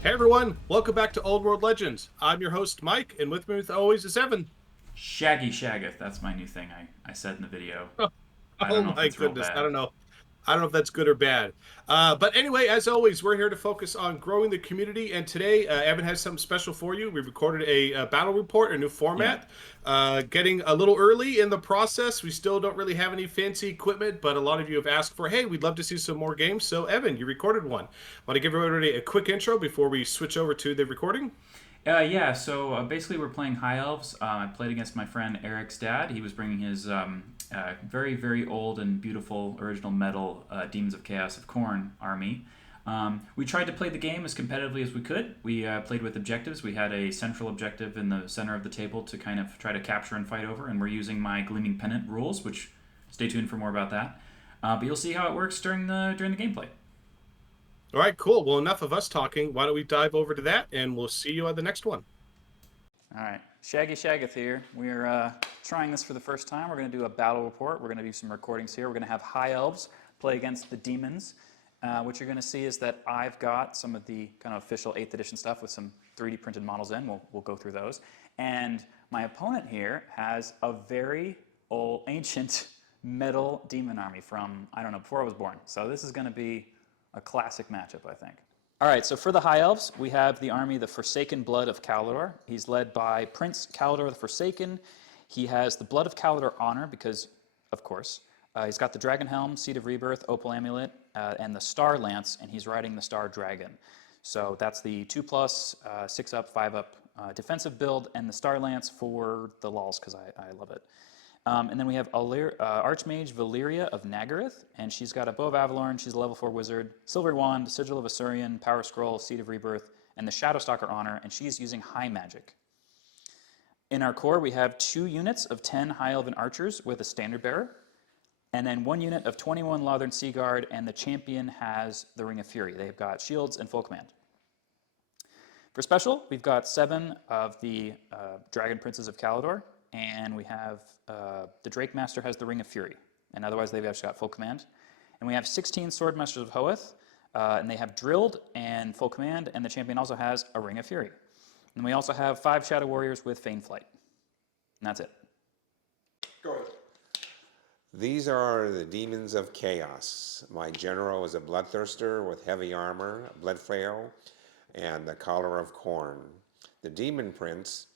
Hey everyone, welcome back to Old World Legends. I'm your host Mike, and with me as always is Evan. Shaggy Shaggoth, that's my new thing I said in the video. Oh, I don't oh know if my it's real goodness, I bad. don't know. I don't know if that's good or bad. But anyway, as always, we're here to focus on growing the community. And today, Evan has something special for you. We recorded a battle report, a new Yeah. format. Getting a little early in the process. We still don't really have any fancy equipment, but a lot of you have asked for, hey, we'd love to see some more games. So, Evan, you recorded one. Want to give everybody a quick intro before we switch over to the recording? Yeah, so basically we're playing High Elves. I played against my friend Eric's dad. He was bringing his very, very old and beautiful original metal Demons of Chaos of Khorne army. We tried to play the game as competitively as we could. We played with objectives. We had a central objective in the center of the table to kind of try to capture and fight over, and we're using my Gleaming Pennant rules, which stay tuned for more about that. But you'll see how it works during the gameplay. All right, cool. Well, enough of us talking. Why don't we dive over to that, and we'll see you on the next one. All right, Shaggy Shaggoth here. We're trying this for the first time. We're going to do a battle report. We're going to do some recordings here. We're going to have High Elves play against the Demons. What you're going to see is that I've got some of the kind of official 8th edition stuff with some 3D printed models in. We'll go through those. And my opponent here has a very old, ancient metal demon army from, I don't know, before I was born. So this is going to be a classic matchup, I think. All right, so for the High Elves, we have the army, the Forsaken Blood of Kalador. He's led by Prince Kalador the Forsaken. He has the Blood of Kalador honor because, of course, he's got the Dragon Helm, Seed of Rebirth, Opal Amulet, and the Star Lance, and he's riding the Star Dragon. So that's the 2+, 6-up, 5-up defensive build, and the Star Lance for the lols because I love it. And then we have Archmage Valyria of Nagaroth, and she's got a Bow of Avalorn, she's a level 4 wizard, Silvered Wand, Sigil of Asurion, Power Scroll, Seed of Rebirth, and the Shadowstalker Honor, and she's using High Magic. In our core, we have 2 units of 10 High Elven Archers with a Standard Bearer, and then 1 unit of 21 Lothern Sea Guard, and the champion has the Ring of Fury. They've got shields and full command. For special, we've got 7 of the Dragon Princes of Kalador, and we have the Drake Master has the Ring of Fury, and otherwise they've actually got full command. And we have 16 Sword Masters of Hoeth, and they have drilled and full command, and the champion also has a Ring of Fury. And we also have 5 Shadow Warriors with Feigned Flight. And that's it. Go ahead. These are the Demons of Chaos. My general is a Bloodthirster with heavy armor, blood flail, and the Collar of Khorne. The Demon Prince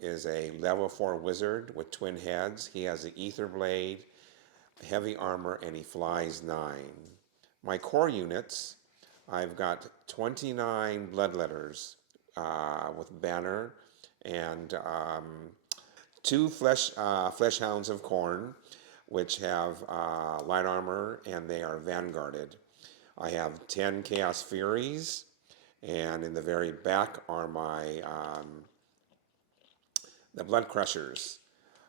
is a level 4 wizard with twin heads. He has the Ether Blade, heavy armor, and he flies 9. My core units, I've got 29 Bloodletters with banner and 2 flesh hounds of Khorne, which have light armor and they are vanguarded. I have 10 Chaos Furies, and in the very back are my the Blood Crushers,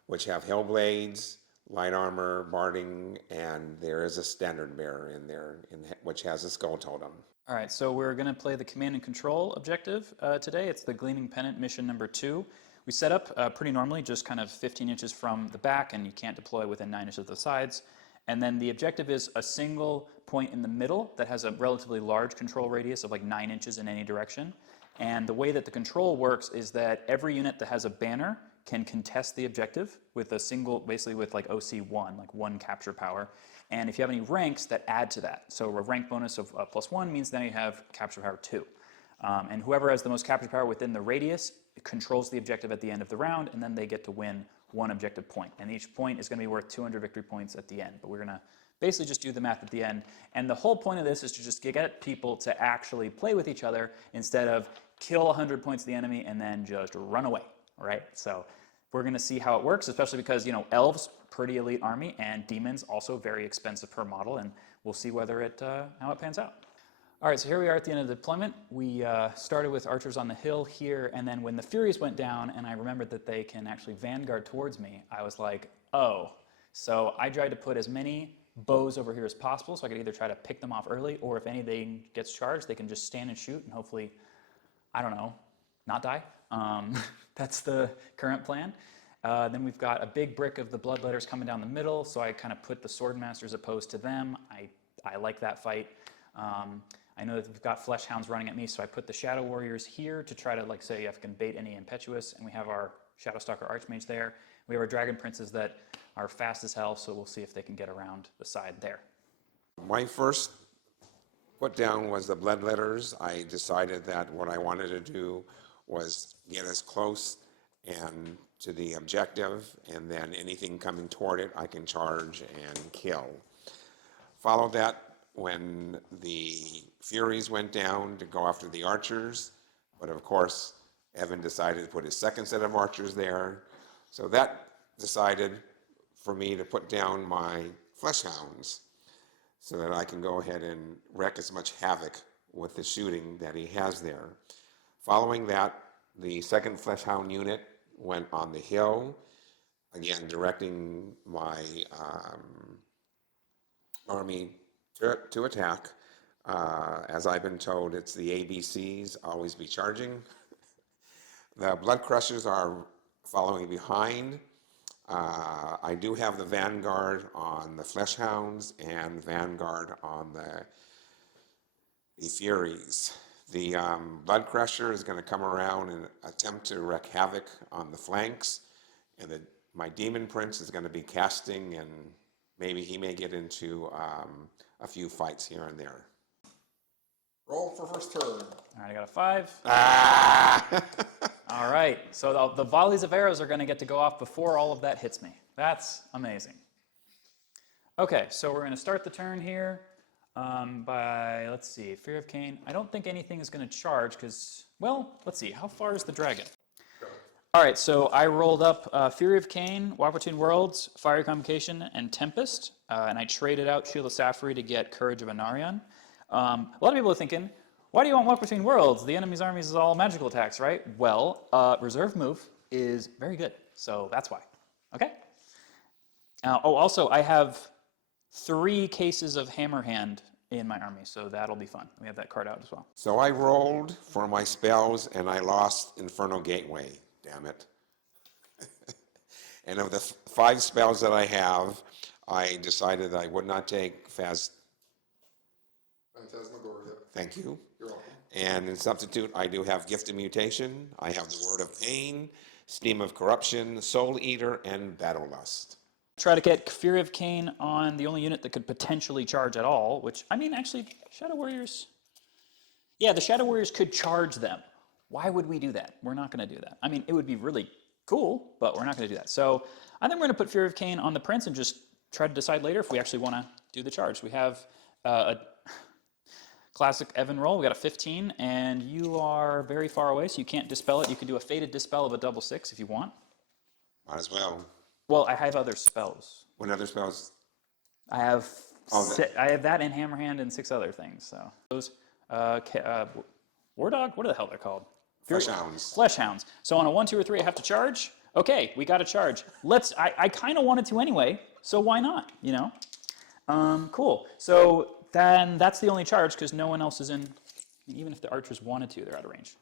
which have Hellblades, light armor, barding, and there is a standard bearer in there, which has a skull totem. All right, so we're going to play the command and control objective today. It's the Gleaming Pennant mission number 2. We set up pretty normally, just kind of 15 inches from the back, and you can't deploy within 9 inches of the sides. And then the objective is a single point in the middle that has a relatively large control radius of like 9 inches in any direction. And the way that the control works is that every unit that has a banner can contest the objective with a single, basically with like OC1, like 1 capture power. And if you have any ranks that add to that, so a rank bonus of +1 means now you have capture power 2. And whoever has the most capture power within the radius controls the objective at the end of the round, and then they get to win 1 objective point. And each point is going to be worth 200 victory points at the end. But we're going to basically just do the math at the end. And the whole point of this is to just get people to actually play with each other instead of kill 100 points of the enemy and then just run away, right? So we're going to see how it works, especially because, you know, Elves, pretty elite army, and Demons, also very expensive per model, and we'll see whether how it pans out. All right, so here we are at the end of the deployment. We started with archers on the hill here, and then when the Furies went down and I remembered that they can actually vanguard towards me, I was like, oh. So I tried to put as many bows over here as possible, so I could either try to pick them off early, or if anything gets charged, they can just stand and shoot and hopefully, I don't know, not die. That's the current plan. Then we've got a big brick of the Bloodletters coming down the middle, so I kind of put the Sword Masters opposed to them. I like that fight. I know that we've got flesh hounds running at me, so I put the shadow warriors here to try to, like, say, if I can bait any impetuous, and we have our shadow stalker archmage there. We have our dragon princes that are fast as hell, so we'll see if they can get around the side there. My first put down was the bloodletters. I decided that what I wanted to do was get as close and to the objective, and then anything coming toward it, I can charge and kill. Followed that when the Furies went down to go after the archers, but of course, Evan decided to put his second set of archers there. So that decided for me to put down my flesh hounds so that I can go ahead and wreak as much havoc with the shooting that he has there. Following that, the second flesh hound unit went on the hill, again directing my army to attack. As I've been told, it's the ABCs, always be charging. The blood crushers are following behind. I do have the vanguard on the flesh hounds and vanguard on the furies. The blood crusher is going to come around and attempt to wreak havoc on the flanks, and my demon prince is going to be casting, and maybe he may get into a few fights here and there. Roll for first turn. All right, I got a 5. Ah! All right, so the volleys of arrows are going to get to go off before all of that hits me. That's amazing. Okay, so we're going to start the turn here by, let's see, Fear of Cain. I don't think anything is going to charge because, well, let's see, how far is the dragon? All right, so I rolled up Fury of Cain, Walk Between Worlds, Fiery Convocation, and Tempest, and I traded out Shield of Sapphire to get Courage of Anarion. A lot of people are thinking, why do you want Walk Between Worlds? The enemy's armies is all magical attacks, right? Well, reserve move is very good, so that's why. Okay? Also, I have 3 cases of Hammerhand in my army, so that'll be fun. We have that card out as well. So I rolled for my spells, and I lost Infernal Gateway. Damn it. And of the 5 spells that I have, I decided that I would not take Phantasmagoria. Thank you. You're welcome. And in substitute, I do have Gift of Mutation. I have the Word of Pain, Steam of Corruption, Soul Eater, and Battle Lust. Try to get Fury of Cain on the only unit that could potentially charge at all, which, I mean, actually, Shadow Warriors... Yeah, the Shadow Warriors could charge them. Why would we do that? We're not going to do that. I mean, it would be really cool, but we're not going to do that. So I think we're going to put Fury of Cain on the Prince and just try to decide later if we actually want to do the charge. We have a classic Evan roll. We got a 15, and you are very far away, so you can't dispel it. You can do a Fated Dispel of a double 6 if you want. Might as well. Well, I have other spells. What other spells? I have Oh, I have that in Hammerhand and 6 other things. So those War Dog, what the hell they're called? Flesh Hounds. Flesh Hounds. So on a 1, 2, or 3, I have to charge. Okay, we got to charge. I kind of wanted to anyway, so why not? You know. Cool. So then that's the only charge because no one else is in. Even if the archers wanted to, they're out of range.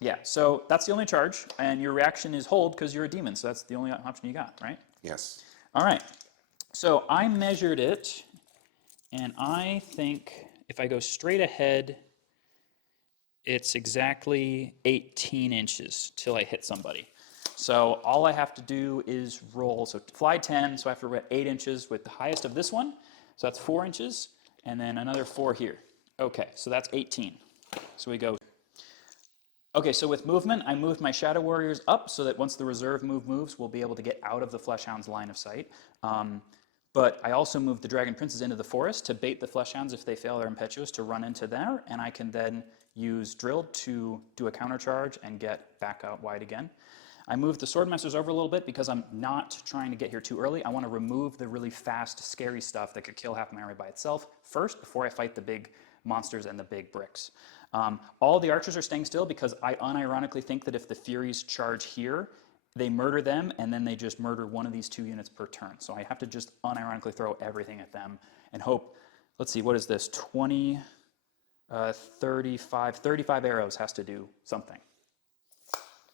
Yeah. So that's the only charge, and your reaction is hold because you're a demon. So that's the only option you got, right? Yes. All right. So I measured it, and I think if I go straight ahead, it's exactly 18 inches till I hit somebody. So all I have to do is roll. So fly 10, so I have to roll 8 inches with the highest of this one. So that's 4 inches, and then another 4 here. Okay, so that's 18. So we go. Okay, so with movement, I moved my Shadow Warriors up so that once the reserve move moves, we'll be able to get out of the Flesh Hound's line of sight. But I also moved the Dragon Princes into the forest to bait the Flesh Hounds if they fail their impetuous to run into there, and I can then use Drill to do a countercharge and get back out wide again. I moved the Swordmasters over a little bit because I'm not trying to get here too early. I want to remove the really fast, scary stuff that could kill half my army by itself first before I fight the big monsters and the big bricks. All the archers are staying still because I unironically think that if the Furies charge here, they murder them, and then they just murder one of these 2 units per turn. So I have to just unironically throw everything at them and hope, let's see, what is this, 20, 35 arrows has to do something.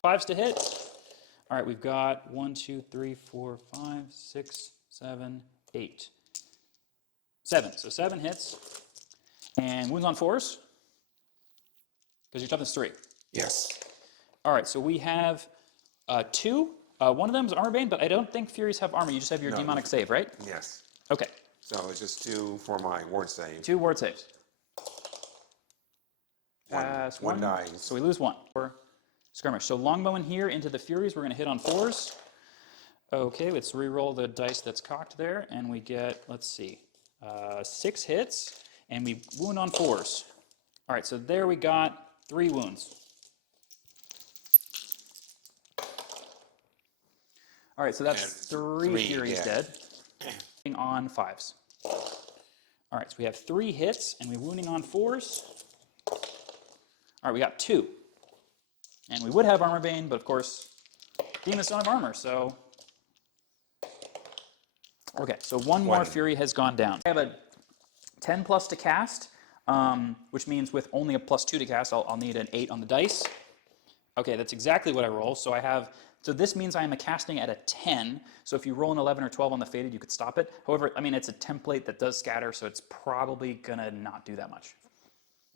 5s to hit. All right, we've got 1, 2, 3, 4, 5, 6, 7, 8. 7, so 7 hits. And wounds on 4s? Because your toughness is 3. Yes. All right, so we have 2. One of them is armor bane, but I don't think Furies have armor. You just have your demonic save, right? Yes. Okay. So it's just 2 for my ward save. 2 ward saves. One- Pass one dies. So we lose 1 for skirmish. So longbow in here into the Furies. We're going to hit on 4s. Okay, let's re-roll the dice that's cocked there, and we get, let's see, 6 hits, and we wound on 4s. All right, so there we got 3 wounds. All right, so that's And 3 three Furies dead. on 5s. All right, so we have 3 hits, and we're wounding on 4s. All right, we got 2. And we would have armor bane, but of course, demons don't have armor, so... Okay, so one more Fury has gone down. I have a 10 plus to cast, which means with only a +2 to cast, I'll need an 8 on the dice. Okay, that's exactly what I roll. So I have, so this means I am casting at a 10. So if you roll an 11 or 12 on the faded, you could stop it. However, I mean, it's a template that does scatter, so it's probably gonna not do that much.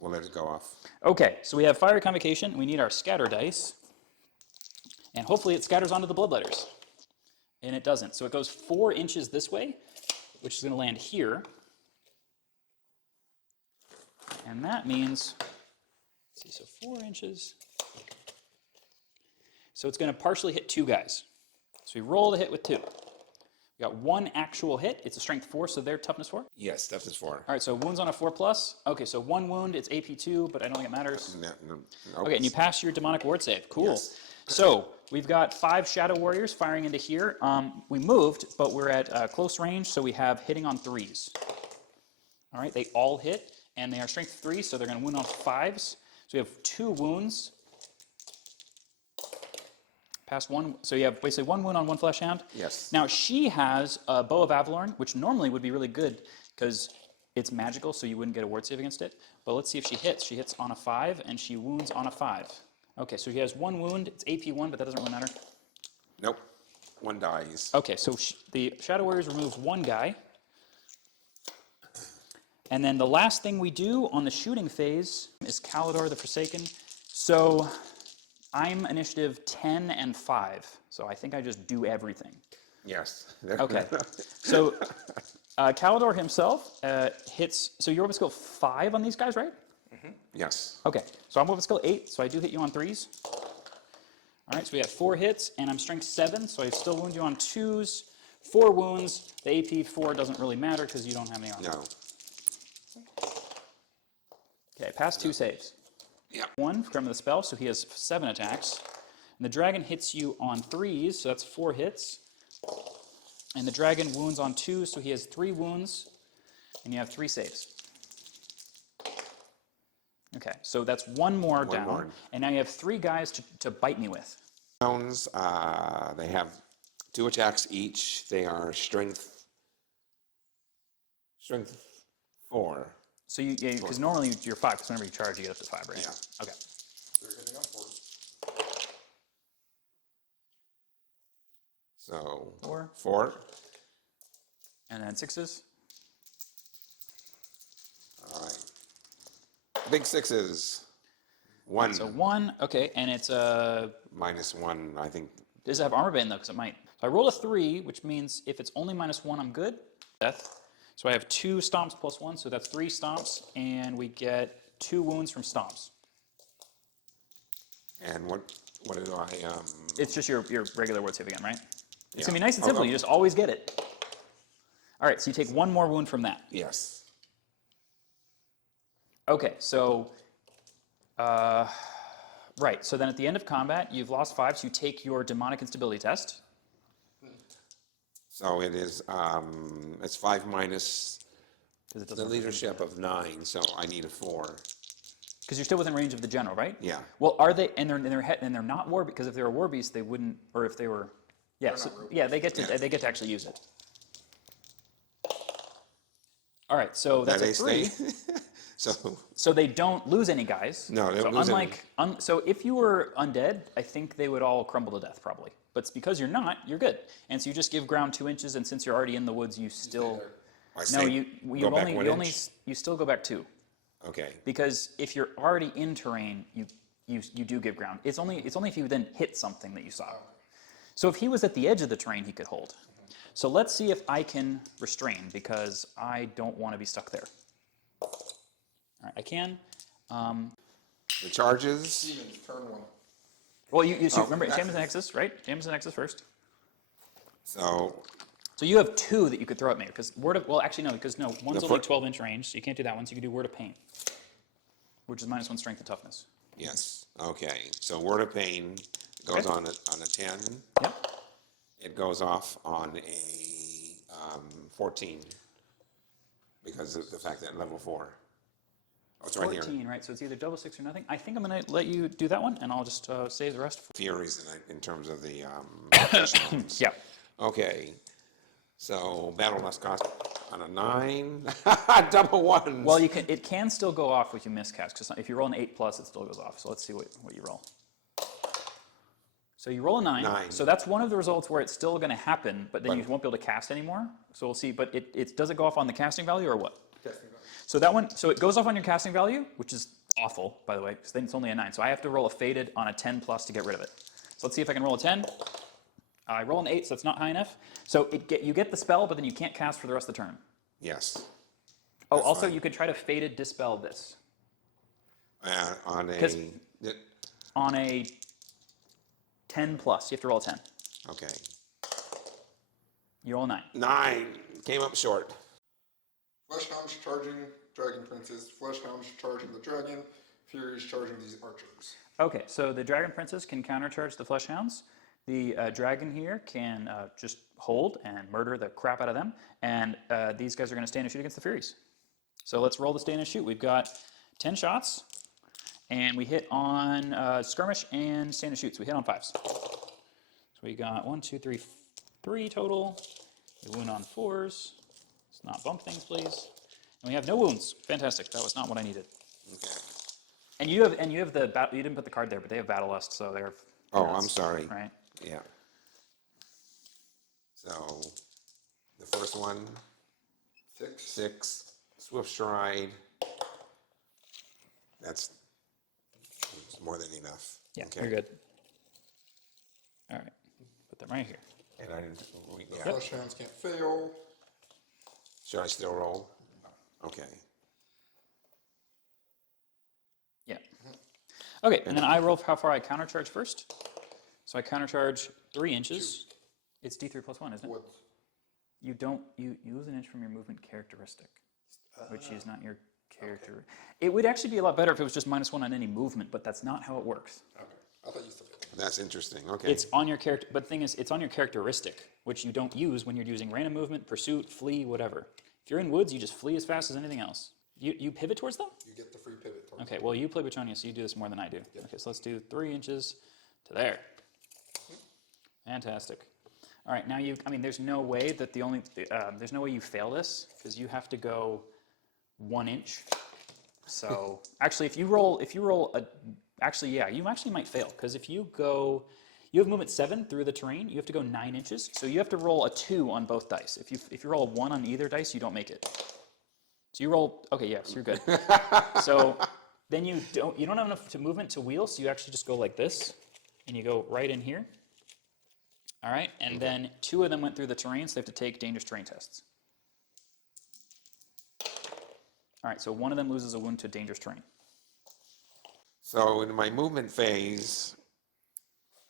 We'll let it go off. Okay, so we have Fiery Convocation. We need our scatter dice. And hopefully it scatters onto the bloodletters. And it doesn't. So it goes 4 inches this way, which is going to land here. And that means, let's see, so 4 inches. So it's going to partially hit 2 guys. So we roll the hit with 2. We got 1 actual hit. It's a strength 4, so they're toughness 4. Yes, toughness 4. All right, so wounds on a 4+. Okay, so 1 wound, it's AP 2, but I don't think it matters. No. Okay, and you pass your demonic ward save. Cool. Yes. So we've got 5 Shadow Warriors firing into here. We moved, but we're at close range, so we have hitting on 3s. All right, they all hit, and they are strength 3, so they're going to wound on 5s. So we have 2 wounds. Pass 1, so you have basically 1 wound on 1 flesh hound. Yes. Now she has a Bow of Avalorn, which normally would be really good because it's magical, so you wouldn't get a ward save against it. But let's see if she hits. She hits on a 5, and she wounds on a 5. Okay, so he has 1 wound. It's AP 1, but that doesn't really matter. Nope. 1 dies. Okay, so the Shadow Warriors removes 1 guy. And then the last thing we do on the shooting phase is Kalidor the Forsaken. So I'm initiative 10 and 5, so I think I just do everything. Yes. Okay, so Kalidor himself hits, so you're weapon skill 5 on these guys, right? Yes. Okay, so I'm weapon skill 8, so I do hit you on 3s. All right, so we have 4 hits, and I'm strength 7, so I still wound you on 2s. 4 wounds. The AP 4 doesn't really matter because you don't have any armor. No. Okay, pass 2 saves. Yeah. 1 from the spell, so he has 7 attacks. And the dragon hits you on 3s, so that's 4 hits. And the dragon wounds on 2, so he has 3 wounds, and you have 3 saves. Okay, so that's 1 more down, more. and now you have 3 guys to bite me with. Hounds, they have 2 attacks each. They are strength 4. So you, yeah, because normally you're 5, because whenever you charge, you get up to 5, right? Yeah. Okay. They're hitting on 4s. So 4. 4. And then 6s. All right. Big 6s. 1. So 1, okay, and it's -1, I think. does it have armor bane though? Because it might. So I roll a 3, which means if it's only -1, I'm good. Death. So I have 2 stomps plus 1, so that's 3 stomps, and we get 2 wounds from stomps. And what do I? It's just your regular word save again, right? It's Yeah. gonna be nice and simple. You just always get it. All right, so you take 1 more wound from that. Yes. Okay, so right. So then at the end of combat, you've lost 5, so you take your demonic instability test. So it is. It's 5 minus Because it the doesn't. leadership of 9. So I need a 4. Because you're still within range of the general, right? Yeah. Well, are they? And they're not war, because if they were war beasts, they wouldn't. Or if they were, yeah, so, yeah, they get to actually use it. All right, so that's That a 3. So So they don't lose any guys. No, they don't so lose unlike, so if you were undead, I think they would all crumble to death probably. But it's because you're not, you're good. And so you just give ground 2 inches, and since you're already in the woods, you still. I No, say you go back only 1 you only inch. you still go back 2. Okay. Because if you're already in terrain, you do give ground. It's only if you then hit something that you saw. So if he was at the edge of the terrain, he could hold. So let's see if I can restrain, because I don't want to be stuck there. All right, I can. The charges. Demons, turn 1. Well, you remember Daemons and X's, right? Daemons and X's first. So So you have 2 that you could throw at me, because one's only 12-inch range, so you can't do that one. So you can do Word of Pain, which is -1 strength and toughness. yes. Okay. So Word of Pain goes Okay. on a 10. Yep. It goes off on a 14 because of the fact that level 4. Oh, it's right 14, here. right? So it's either double 6 or nothing. I think I'm going to let you do that one, and I'll just save the rest. Furies in terms of the professionals. Yeah. Okay. So battle less cost on a 9. Double ones. Well, it can still go off if you miscast, because if you roll an 8+, it still goes off. So let's see what you roll. So you roll a 9. 9. So that's one of the results where it's still going to happen, but then you won't be able to cast anymore. So we'll see. But does it go off on the casting value or what? Casting value. So that one, so it goes off on your casting value, which is awful, by the way, because then it's only a 9. So I have to roll a faded on a 10+ to get rid of it. So let's see if I can roll a 10. I roll an 8, so it's not high enough. So you get the spell, but then you can't cast for the rest of the turn. Yes. Oh, That's also fine. you could try to faded dispel this On a. 'Cause- on a 10+. You have to roll a 10. Okay. You roll a 9. 9 came up short. Fleshhounds charging dragon princes. Fleshhounds charging the dragon. Furies charging these archers. Okay, so the dragon princes can countercharge the flesh hounds. The dragon here can just hold and murder the crap out of them. And these guys are going to stand and shoot against the Furies. So let's roll the stand and shoot. We've got 10 shots. And we hit on skirmish and stand and shoot. So we hit on 5s. So we got 1, 2, 3, 3 total. We wound on 4s. Let's not bump things, please. And we have no wounds. Fantastic. That was not what I needed. Okay. And you have the battle. You didn't put the card there, but they have battle lust, so they're. Oh, I'm sorry. Right. Yeah. So the first one, 6. Swift stride. That's more than enough. Yeah, Okay. you're good. All right, put them right here. And I didn't. Yeah. Fleshhounds can't fail. Should I still roll? Okay. Yeah. Okay, and then I roll how far I countercharge first. So I countercharge 3 inches. It's D3 + 1, isn't it? What? You lose an inch from your movement characteristic, which is not your character. Okay. It would actually be a lot better if it was just -1 on any movement, but that's not how it works. Okay. I thought you said it. That's interesting. Okay. It's on your character, but the thing is, it's on your characteristic, which you don't use when you're using random movement, pursuit, flee, whatever. If you're in woods, you just flee as fast as anything else. You pivot towards them? You get the free pivot. Towards Okay, well, you play Britannia, so you do this more than I do. Yep. Okay, so let's do 3 inches to there. Fantastic. All right, now there's no way that there's no way you fail this, because you have to go 1 inch. So actually, you actually might fail, because if you have movement 7 through the terrain, you have to go 9 inches. So you have to roll a 2 on both dice. If you roll a 1 on either dice, you don't make it. So you roll, okay, yes, you're good. So then you don't have enough movement to wheel, so you actually just go like this, and you go right in here. All right, and then 2 of them went through the terrain, so they have to take dangerous terrain tests. All right, so 1 of them loses a wound to dangerous terrain. So in my movement phase,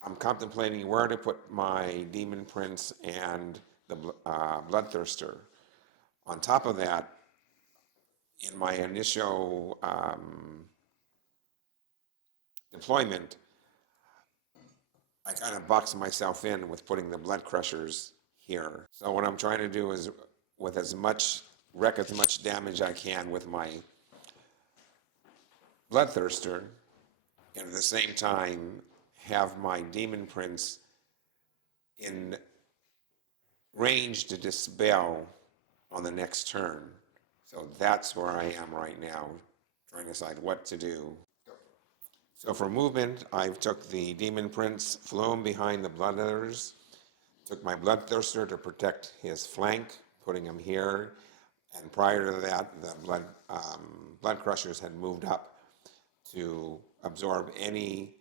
I'm contemplating where to put my Demon Prince and the Bloodthirster. On top of that, in my initial deployment, I kind of boxed myself in with putting the Blood Crushers here. So what I'm trying to do is, with wreck as much damage I can with my Bloodthirster, and at the same time have my Demon Prince in range to dispel on the next turn. So that's where I am right now, trying to decide what to do. So for movement, I took the Demon Prince, flew him behind the Bloodletters, took my Bloodthirster to protect his flank, putting him here, And prior to that, the blood crushers had moved up to absorb any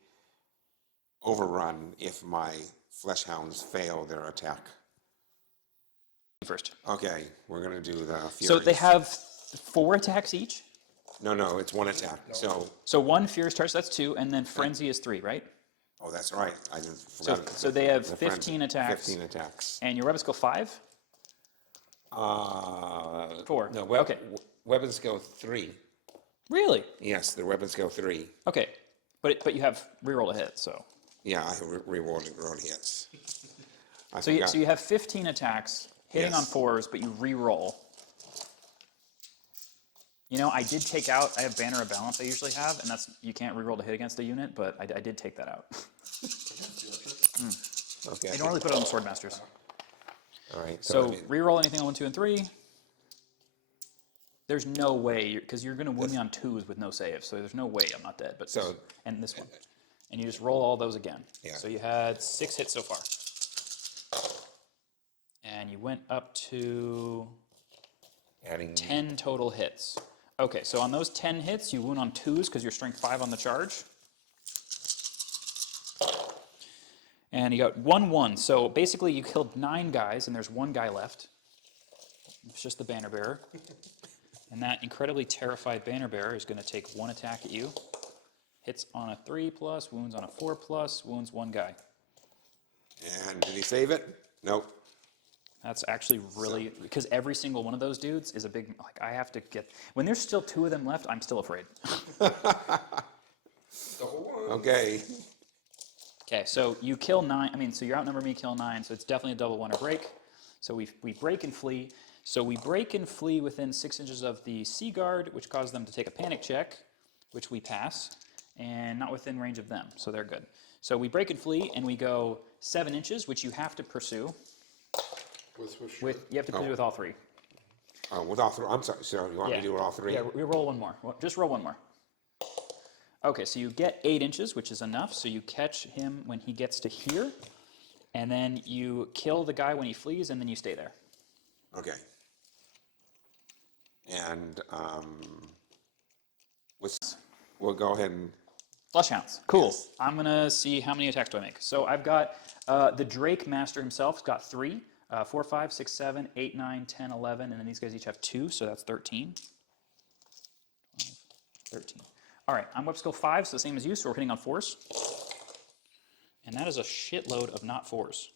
overrun if my flesh hounds fail their attack. First. Okay, we're gonna do the Furies. So they have 4 attacks each? No, it's 1 attack. So 1 Furious Charge, that's 2, and then Frenzy is 3, right? Oh, that's right. I just forgot. So they have the 15 attacks. 15 attacks. And your weapon skill 5? 4. No, Okay. weapon skill 3. Really? Yes, the weapon skill 3. Okay. But you have reroll a hit, so. Yeah, I rewarded hits. So you have 15 attacks, hitting on Yes. 4s, but you reroll. You know, I did take out, I have Banner of Balance I usually have, and that's, you can't reroll to hit against a unit, but I did take that out. Okay. I normally put it on the Swordmasters. All right. So reroll anything on 1, 2, and 3. There's no way, because you're going to wound me on 2s with no save, so there's no way I'm not dead. But So- and this one. And you just roll all those again. Yeah. So you had 6 hits so far. And you went up to adding 10 total hits. Okay, so on those 10 hits, you wound on 2s because you're strength 5 on the charge. And you got 1-1. So basically you killed 9 guys and there's 1 guy left. It's just the banner bearer. And that incredibly terrified banner bearer is going to take 1 attack at you. Hits on a 3+, wounds on a 4+, wounds 1 guy. And did he save it? Nope. That's actually really, because every single one of those dudes is a big, like I have to get, when there's still 2 of them left, I'm still afraid. Okay. Okay, so you kill 9, so you outnumber me, kill 9, so it's definitely a double wonder break. So we break and flee. So we break and flee within 6 inches of the Sea Guard, which causes them to take a panic check, which we pass, and not within range of them, so they're good. So we break and flee, and we go 7 inches, which you have to pursue. You have to pursue with all 3. With all 3. I'm sorry. So you want me to do it with all 3? Yeah, we roll 1 more. Just roll 1 more. Okay, so you get 8 inches, which is enough. So you catch him when he gets to here, and then you kill the guy when he flees, and then you stay there. Okay. And we'll go ahead and Flesh Hounds. Cool. I'm going to see how many attacks do I make. So I've got the Drake Master himself has got 3. 4, 5, 6, 7, 8, 9, 10, 11, and then these guys each have 2, so that's 13. 12, 13. All right, I'm web skill 5, so the same as you, so we're hitting on 4s. And that is a shitload of not 4s.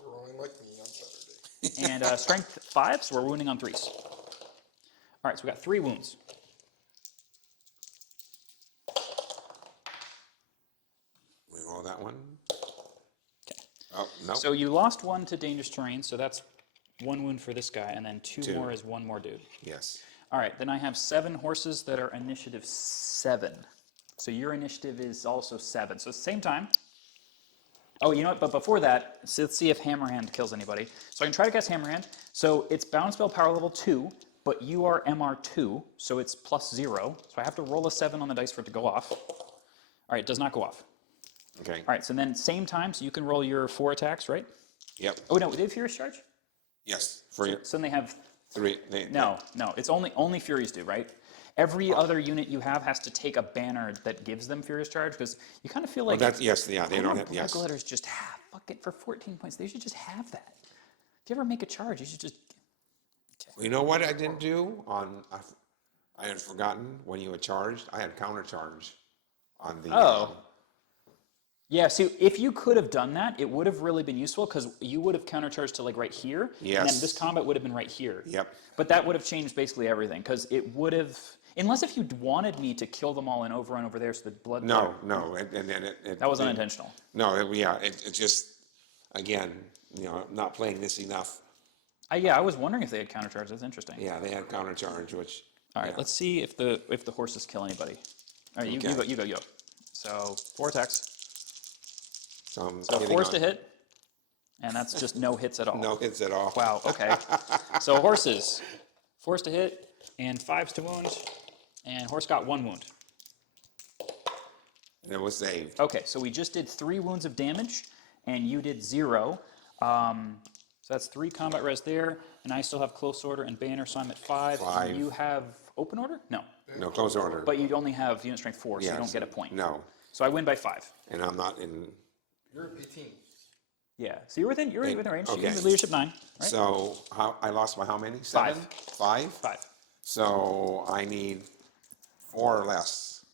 You're rolling like me on Saturday. And strength 5, so we're wounding on 3s. All right, so we got 3 wounds. we roll that one. Okay. Oh, no. So you lost 1 to dangerous terrain, so that's 1 wound for this guy, and then 2 more is 1 more dude. Yes. All right, then I have 7 horses that are initiative 7. So your initiative is also 7. So same time. Oh, you know what? But before that, so let's see if Hammerhand kills anybody. So I can try to cast Hammerhand. So it's bound spell power level 2, but you are MR2, so it's +0. So I have to roll a 7 on the dice for it to go off. All right, it does not go off. Okay. All right, so then same time, so you can roll your 4 attacks, right? Yep. Oh, no, did they have Furious Charge? Yes. For your So then they have 3. No, it's only Furies do, right? Every other unit you have has to take a banner that gives them Furious Charge, because you kind of feel like That's yes. Yeah. They don't have. Yes. Blackletters just have fuck it for 14 points. They should just have that. If you ever make a charge, you should just. You know what I didn't do on? I had forgotten when you had charged. I had counter charge on the. Oh. Yeah, see, if you could have done that, it would have really been useful because you would have countercharged to like right here, and then Yes. this combat would have been right here. Yep. But that would have changed basically everything because it would have, unless if you wanted me to kill them all and overrun over there so the blood. No. And then it. That was unintentional. No. It just again. Not playing this enough. Yeah, I was wondering if they had countercharge. That's interesting. Yeah, they had counter charge, which. All right, let's see if the horses kill anybody. All right, you go. So 4 attacks. So I'm So hitting 4s on- to hit, and that's just no hits at all. No hits at all. Wow. Okay. So horses, 4s to hit and 5s to wound, and horse got 1 wound. And it was saved. Okay, so we just did 3 wounds of damage, and you did 0. So that's 3 combat res there, and I still have close order and banner, so I'm at 5. 5. And you have open order? No. No, close order. But you only have unit strength 4, so you Yes. don't get a point. No, So I win by 5. and I'm not in. You're at 18. Yeah. So you're within range. Okay. You're with leadership 9, right? So I lost by how many? 7? 5? 5. So I need 4 or less.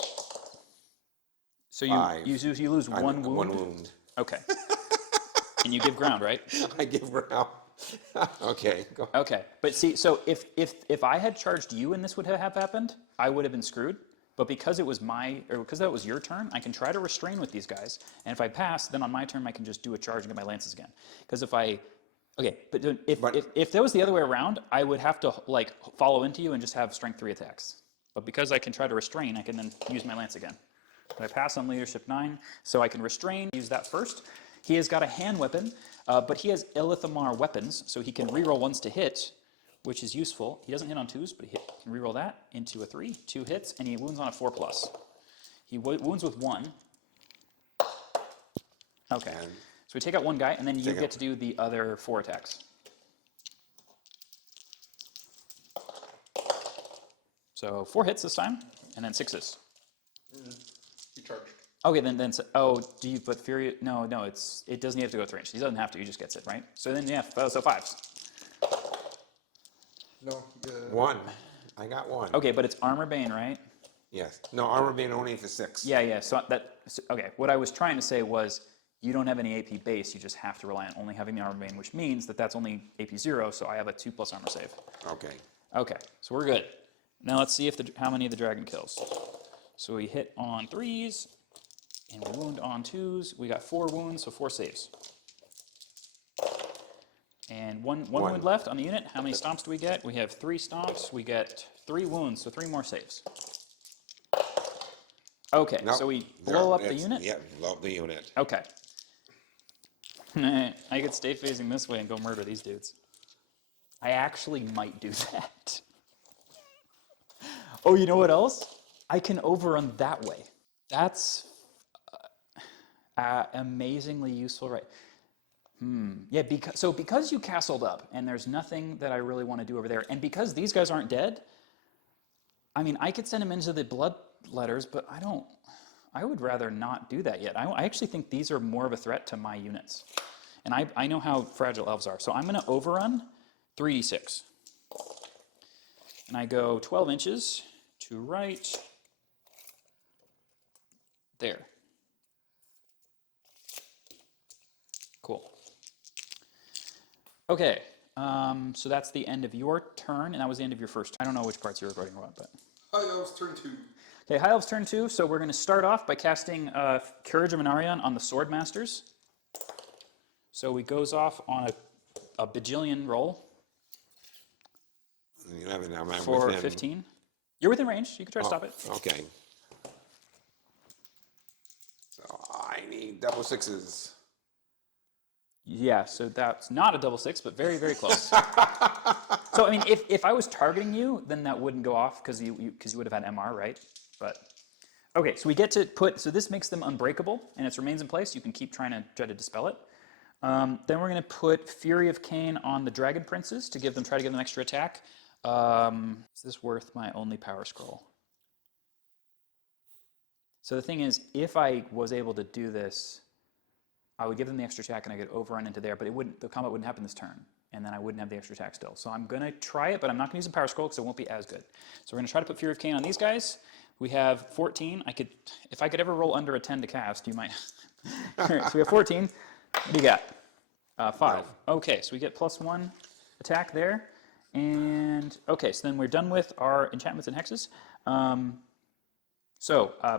So 5. you lose I'm 1 wound. 1 wound. Okay. And you give ground, right? I give ground. Okay, go. Okay. But see, so if I had charged you and this would have happened, I would have been screwed. But because it was because that was your turn, I can try to restrain with these guys. And if I pass, then on my turn I can just do a charge and get my lances again. Because if that was the other way around, I would have to like follow into you and just have strength 3 attacks. But because I can try to restrain, I can then use my lance again. But I pass on leadership 9, so I can restrain, use that first. He has got a hand weapon, but he has Elithamar weapons, so he can reroll 1s to hit, which is useful. He doesn't hit on 2s, but he can reroll that into a 3, 2 hits, and he wounds on a 4+. He wounds with 1. Okay, so we take out 1 guy, and then you get to do the other 4 attacks. So 4 hits this time, and then 6s. You charged. Okay, then do you put Fury? No, it doesn't have to go 3 inches. He doesn't have to. He just gets it, right? So then so 5s. No. 1. I got 1. Okay, but it's armor bane, right? Yes. No, armor being only if it's 6. Yeah. Okay. What I was trying to say was you don't have any AP base. You just have to rely on only having the armor bane, which means that's only AP 0. So I have a 2+ armor save. Okay. Okay, so we're good. Now let's see how many the dragon kills. So we hit on 3s. And we wound on 2s. We got 4 wounds, so 4 saves. And one wound left on the unit. How many stomps do we get? We have 3 stomps. We get 3 wounds, so 3 more saves. Okay, No, so we blow up the unit? Yeah, blow up the unit. Okay. I could stay facing this way and go murder these dudes. I actually might do that. Oh, you know what else? I can overrun that way. That's amazingly useful, right? Yeah, because you castled up, and there's nothing that I really want to do over there, and because these guys aren't dead, I mean, I could send them into the blood letters, but I would rather not do that yet. I actually think these are more of a threat to my units, and I know how fragile elves are, so I'm going to overrun 3d6, and I go 12 inches to right there. Cool. Okay, so that's the end of your turn, and that was the end of your first. I don't know which parts you're recording what, but. Hi, Elves, turn 2. Okay, High Elves turn 2. So we're going to start off by casting Courage of Menarion on the Sword Masters. So he goes off on a bajillion roll 11. Am I for within? 15. You're within range. You can try to stop it. Okay. So I need double 6s. Yeah, so that's not a double 6, but very, very close. So I mean, if I was targeting you, then that wouldn't go off because you would have had MR, right? But okay, so we get to so this makes them unbreakable, and it remains in place. You can keep trying to dispel it. Then we're going to put Fury of Khorne on the Dragon Princes to try to give them extra attack. Is this worth my only power scroll? So the thing is, if I was able to do this, I would give them the extra attack and I could overrun into there, but the combat wouldn't happen this turn, and then I wouldn't have the extra attack still. So I'm going to try it, but I'm not going to use the power scroll because it won't be as good. So we're going to try to put Fury of Khorne on these guys. We have 14. If I could ever roll under a 10 to cast, you might. All right, so we have 14. What do you got? 5. Okay, so we get +1 attack there. And okay, so then we're done with our enchantments and hexes.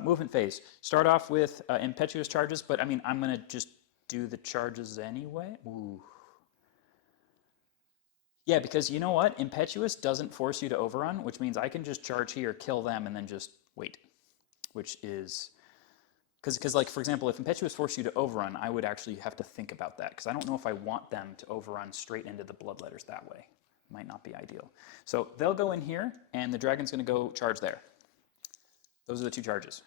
Movement phase. Start off with impetuous charges, but I mean, I'm going to just do the charges anyway. Ooh. Yeah, because you know what? Impetuous doesn't force you to overrun, which means I can just charge here, kill them, and then just wait. Which is... Because like, for example, if Impetuous forced you to overrun, I would actually have to think about that, because I don't know if I want them to overrun straight into the blood letters that way. Might not be ideal. So they'll go in here, and the dragon's going to go charge there. Those are the 2 charges.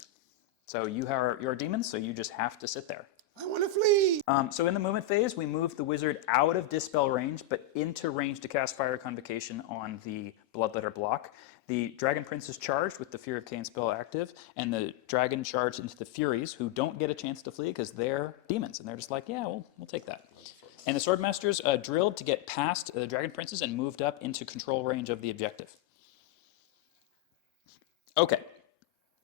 So you're demons, so you just have to sit there. I want to flee. So in the movement phase, we move the wizard out of dispel range, but into range to cast Fire Convocation on the Bloodletter block. The Dragon Prince is charged with the Fear of Cain spell active, and the dragon charged into the Furies, who don't get a chance to flee because they're demons, and they're just like, yeah, we'll take that. And the Swordmasters drilled to get past the Dragon Princes and moved up into control range of the objective. Okay,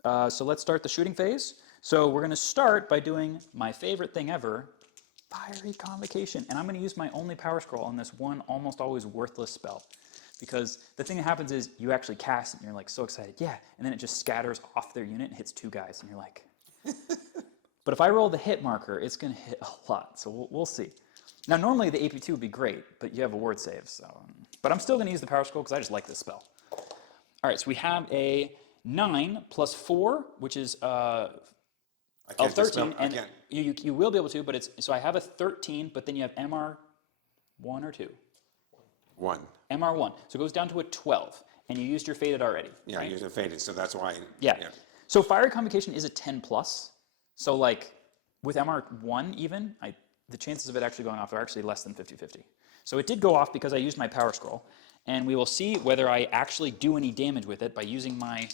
so let's start the shooting phase. So we're going to start by doing my favorite thing ever, Fiery Convocation. And I'm going to use my only power scroll on this one almost always worthless spell. Because the thing that happens is you actually cast it and you're like so excited, yeah, and then it just scatters off their unit and hits 2 guys, and you're like... But if I roll the hit marker, it's going to hit a lot, so we'll see. Now, normally the AP2 would be great, but you have a ward save, so... But I'm still going to use the power scroll because I just like this spell. All right, so we have a 9 plus 4, which is... I can't 13, dispel- I and can't. you will be able to, but it's... So I have a 13, but then you have MR 1 or 2. 1. MR1. So it goes down to a 12, and you used your Faded already. Yeah, right? I used a faded, so that's why. Yeah. So Fiery Convocation is a 10 plus. So like with MR1 even, the chances of it actually going off are actually less than 50-50. So it did go off because I used my power scroll, and we will see whether I actually do any damage with it by using my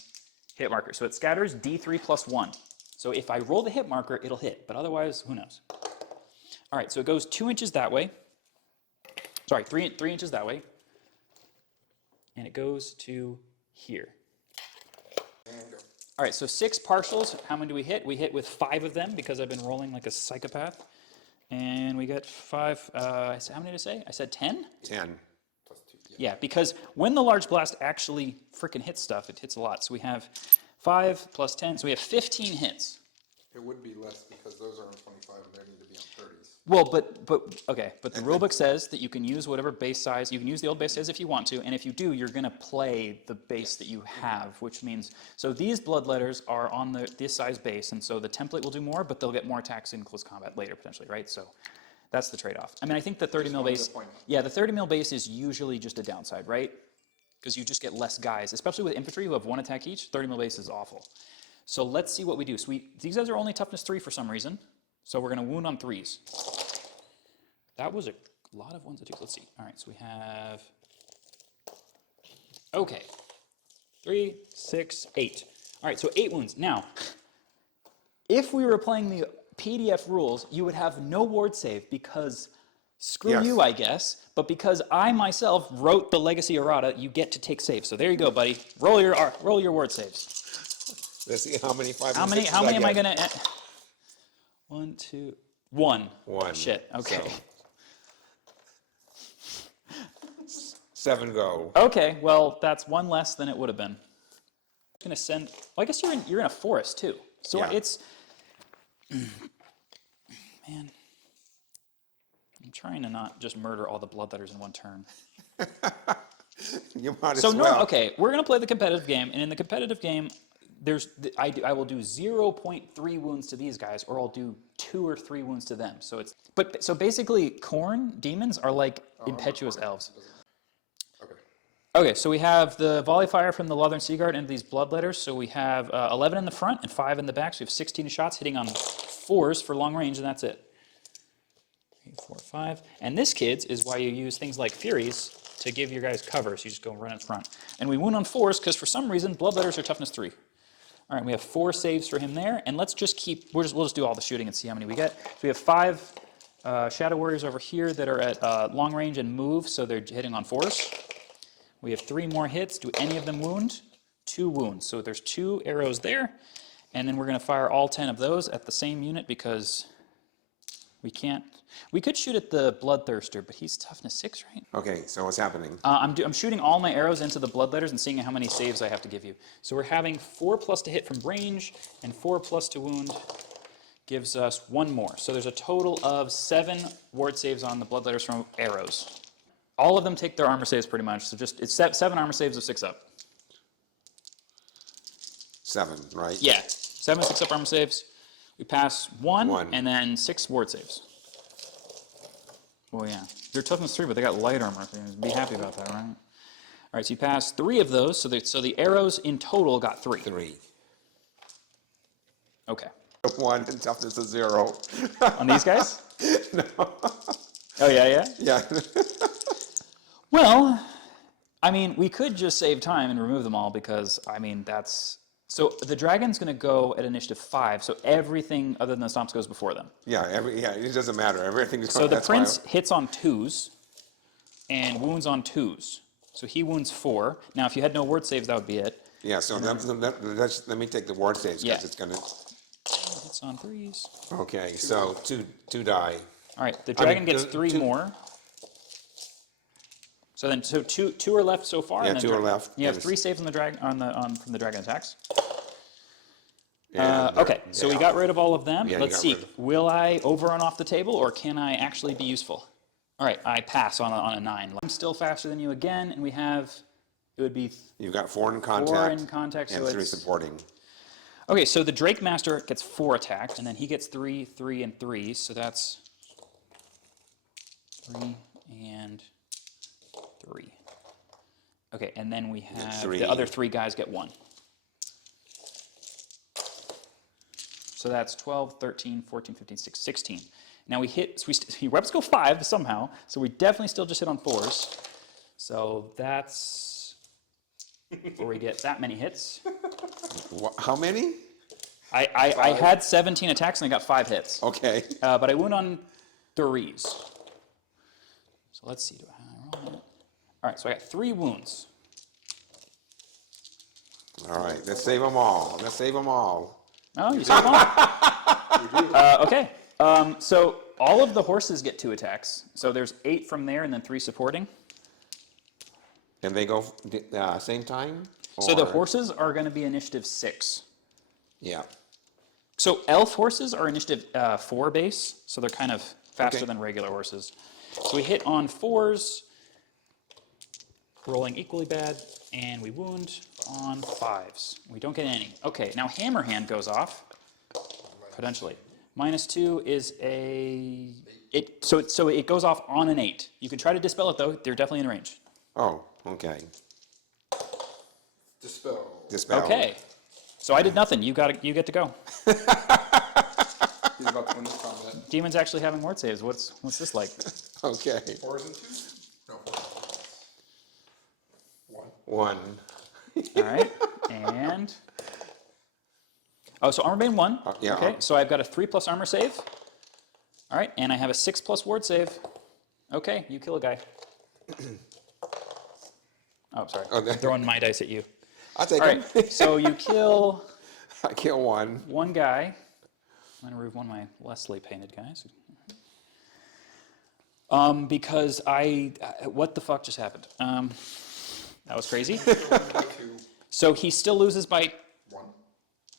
hit marker. So it scatters D3 plus 1. So if I roll the hit marker, it'll hit, but otherwise, who knows? All right, so it goes 2 inches that way. Sorry, 3 inches that way. And it goes to here. And go. All right, so 6 partials. How many do we hit? We hit with 5 of them because I've been rolling like a psychopath. And we get 5. How many did I say? I said 10? 10. Plus 2. Yeah, because when the large blast actually freaking hits stuff, it hits a lot. So we have 5 plus 10. So we have 15 hits. It would be less because those are on 25 and they need to be on 30s. Well, but the rulebook says that you can use whatever base size, you can use the old base size if you want to, and if you do, you're going to play the base that you have, which means, so these bloodletters are on this size base, and so the template will do more, but they'll get more attacks in close combat later, potentially, right? So that's the trade-off. I mean, I think the 30 mil base, yeah, the 30 mil base is usually just a downside, right? Because you just get less guys, especially with infantry who have 1 attack each, 30 mil base is awful. So let's see what we do. So these guys are only toughness 3 for some reason. So we're going to wound on 3s. That was a lot of 1s and 2s. Let's see. All right, so we have... Okay. 3, 6, 8. All right, so 8 wounds. Now, if we were playing the PDF rules, you would have no ward save because... Screw Yes. you, I guess. But because I myself wrote the Legacy errata, you get to take saves. So there you go, buddy. Roll your ward saves. Let's see how many 5 How and many 6s am I get. gonna? 1, 2, 1. 1. Shit. Okay. So, 7 go. Okay. Well, that's 1 less than it would have been. I'm gonna send. Well, I guess you're in a forest too. So Yeah. it's. Man. I'm trying to not just murder all the bloodletters in one turn. You might as So well. no, okay, we're gonna play the competitive game, and in the competitive game, I will do 0.3 wounds to these guys, or I'll do 2 or 3 wounds to them. So it's so basically, Khorne demons are like impetuous elves. Okay. Okay, so we have the volley fire from the Lothern Seaguard into these bloodletters. So we have 11 in the front and 5 in the back. So we have 16 shots hitting on 4s for long range, and that's it. 3, 4, 5. And this, kids, is why you use things like Furies to give your guys cover. So you just go run in front. And we wound on 4s because for some reason, bloodletters are toughness 3. All right, we have 4 saves for him there. And let's just keep, we'll just do all the shooting and see how many we get. So we have 5 Shadow Warriors over here that are at long range and move, so they're hitting on 4s. We have 3 more hits. Do any of them wound? 2 wounds. So there's 2 arrows there. And then we're going to fire all 10 of those at the same unit because we can't. We could shoot at the Bloodthirster, but he's toughness 6, right? Okay, so what's happening? I'm shooting all my arrows into the bloodletters and seeing how many saves I have to give you. So we're having 4 plus to hit from range and 4 plus to wound gives us 1 more. So there's a total of 7 ward saves on the bloodletters from arrows. All of them take their armor saves pretty much. So it's 7 armor saves of 6 up. 7, right? Yeah, 7 6 up armor saves. We pass 1 1. and then 6 ward saves. Oh yeah, they're toughness 3, but they got light armor. So be happy about that, right? All right, so you pass 3 of those. So the arrows in total got 3. 3. Okay. 1 and toughness of 0. On these guys? No. Oh, yeah? Yeah. Well, I mean, we could just save time and remove them all because, I mean, that's... So the dragon's going to go at initiative 5, so everything other than the stomps goes before them. Yeah, it doesn't matter. Everything's So the prince hits on 2s and wounds on 2s. So he wounds 4. Now, if you had no ward saves, that would be it. Yeah, so let me take the ward saves because Yeah. it's going to... Hits on 3s. Okay, so two die. All right, the dragon mean, gets two- 3 more. So then, two are left so far. Yeah, and then 2 are left. You have And 3 saves on the dragon from the dragon attacks. and, Okay, so we got rid of all of them. Yeah, you Let's got see. rid of- Will I overrun off the table, or can I actually be useful? All right, I pass on a 9. I'm still faster than you again, and we have. It would be You've got 4 in contact. 4 in contact, And so 3 it's supporting. okay. So the Drake Master gets 4 attacks, and then he gets 3, 3, and 3. So that's 3 and 3. Okay, and then we have 3. the other 3 guys get 1. So that's 12, 13, 14, 15, 16. Now we hit, so we reps go 5 somehow, so we definitely still just hit on 4s. So that's where we get that many hits. How many? I had 17 attacks and I got 5 hits. Okay. But I wound on 3s. So let's see, do I roll it? All right, so I got 3 wounds. All right, let's save them all. Oh, you saved one? Okay. So all of the horses get 2 attacks. So there's 8 from there and then 3 supporting. And they go same time? So the Or- horses are going to be initiative 6. Yeah. So elf horses are initiative 4 base, so they're kind of faster Okay. than regular horses. So we hit on 4s, rolling equally bad, and we wound on 5s. We don't get any. Okay, now hammer hand goes off, potentially. -2 is so it goes off on an 8. You can try to dispel it though. They're definitely in range. Oh, okay. Dispel. Dispel. Okay. So I did nothing. You get to go. He's about to win this combat. Demon's actually having ward saves. What's this like? Okay. 4s and 2s? No. 1. 1. All right, and so armor bane 1. Yeah. Okay, so I've got a 3+ armor save. All right, and I have a 6+ ward save. Okay, you kill a guy. Oh, sorry. Oh, that- Throwing my dice at you. I'll take All them. right, so you kill I kill 1. one guy. I'm gonna remove one of my Leslie painted guys. Because what the fuck just happened? That was crazy. 2. So he still loses by. 1.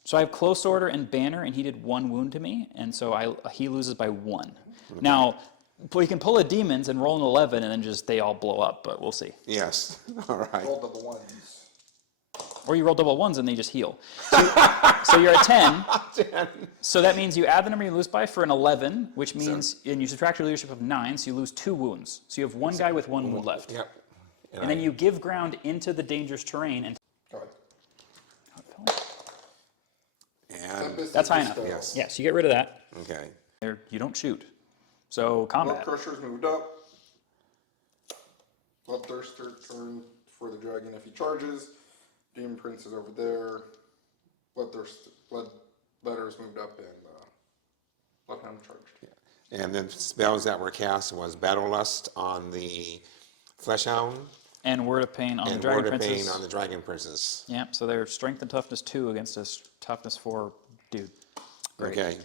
So I have close order and banner, and he did 1 wound to me, and so he loses by 1. Now, we can pull a demons and roll an 11, and then just they all blow up, but we'll see. Yes. All right. Roll double 1s. Or you roll double 1s and they just heal. So you're at 10. So that means you add the number you lose by for an 11, which means, and you subtract your leadership of 9, so you lose 2 wounds. So you have 1 guy with 1 wound left. Yep. And then you give ground into the dangerous terrain, and Go ahead. And Tempest That's and high enough. Dispel. yes. yeah, so you get rid of that. Okay. There, you don't shoot. So Blood combat. Crusher's moved up. Bloodthirster turn for the dragon if he charges. Demon Prince is over there. Bloodletter's moved up and Bloodhound charged. And then spells that were cast was Battle Lust on the Fleshhound And Word of Pain on the and Dragon Word of Princess. Pain on the Dragon Princess. Yeah, so they're strength and toughness 2 against a toughness 4 dude. Great. Okay.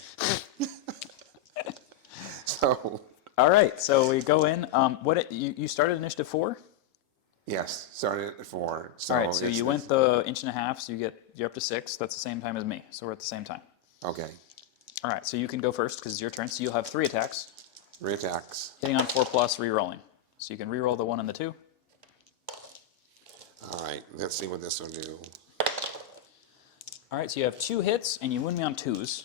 So, All right, so we go in. You started initiative 4? yes, started at 4. So All right, so it's- you went the inch and a half, so you're up to 6. That's the same time as me, so we're at the same time. Okay. All right, so you can go first because it's your turn. So you'll have 3 attacks, 3 attacks. hitting on 4+, re-rolling. So you can re-roll the 1 and the 2. All right, let's see what this will do. All right, so you have 2 hits, and you wound me on 2s.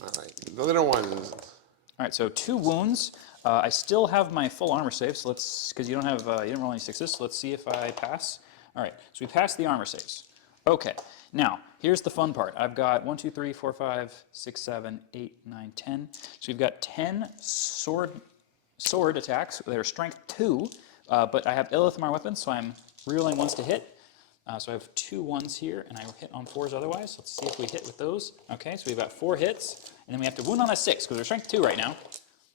All right, the little ones. All right, so 2 wounds. I still have my full armor save, so let's, because you don't have, you didn't roll any 6s, so let's see if I pass. All right, so we passed the armor saves. Okay, now here's the fun part. I've got 1, 2, 3, 4, 5, 6, 7, 8, 9, 10. So we've got 10 sword attacks that are strength 2, but I have Illith in my weapons, so I'm rerolling ones to hit. So I have 2 1s here, and I hit on 4s otherwise. Let's see if we hit with those. Okay, so we've got 4 hits, and then we have to wound on a 6, because we're strength 2 right now.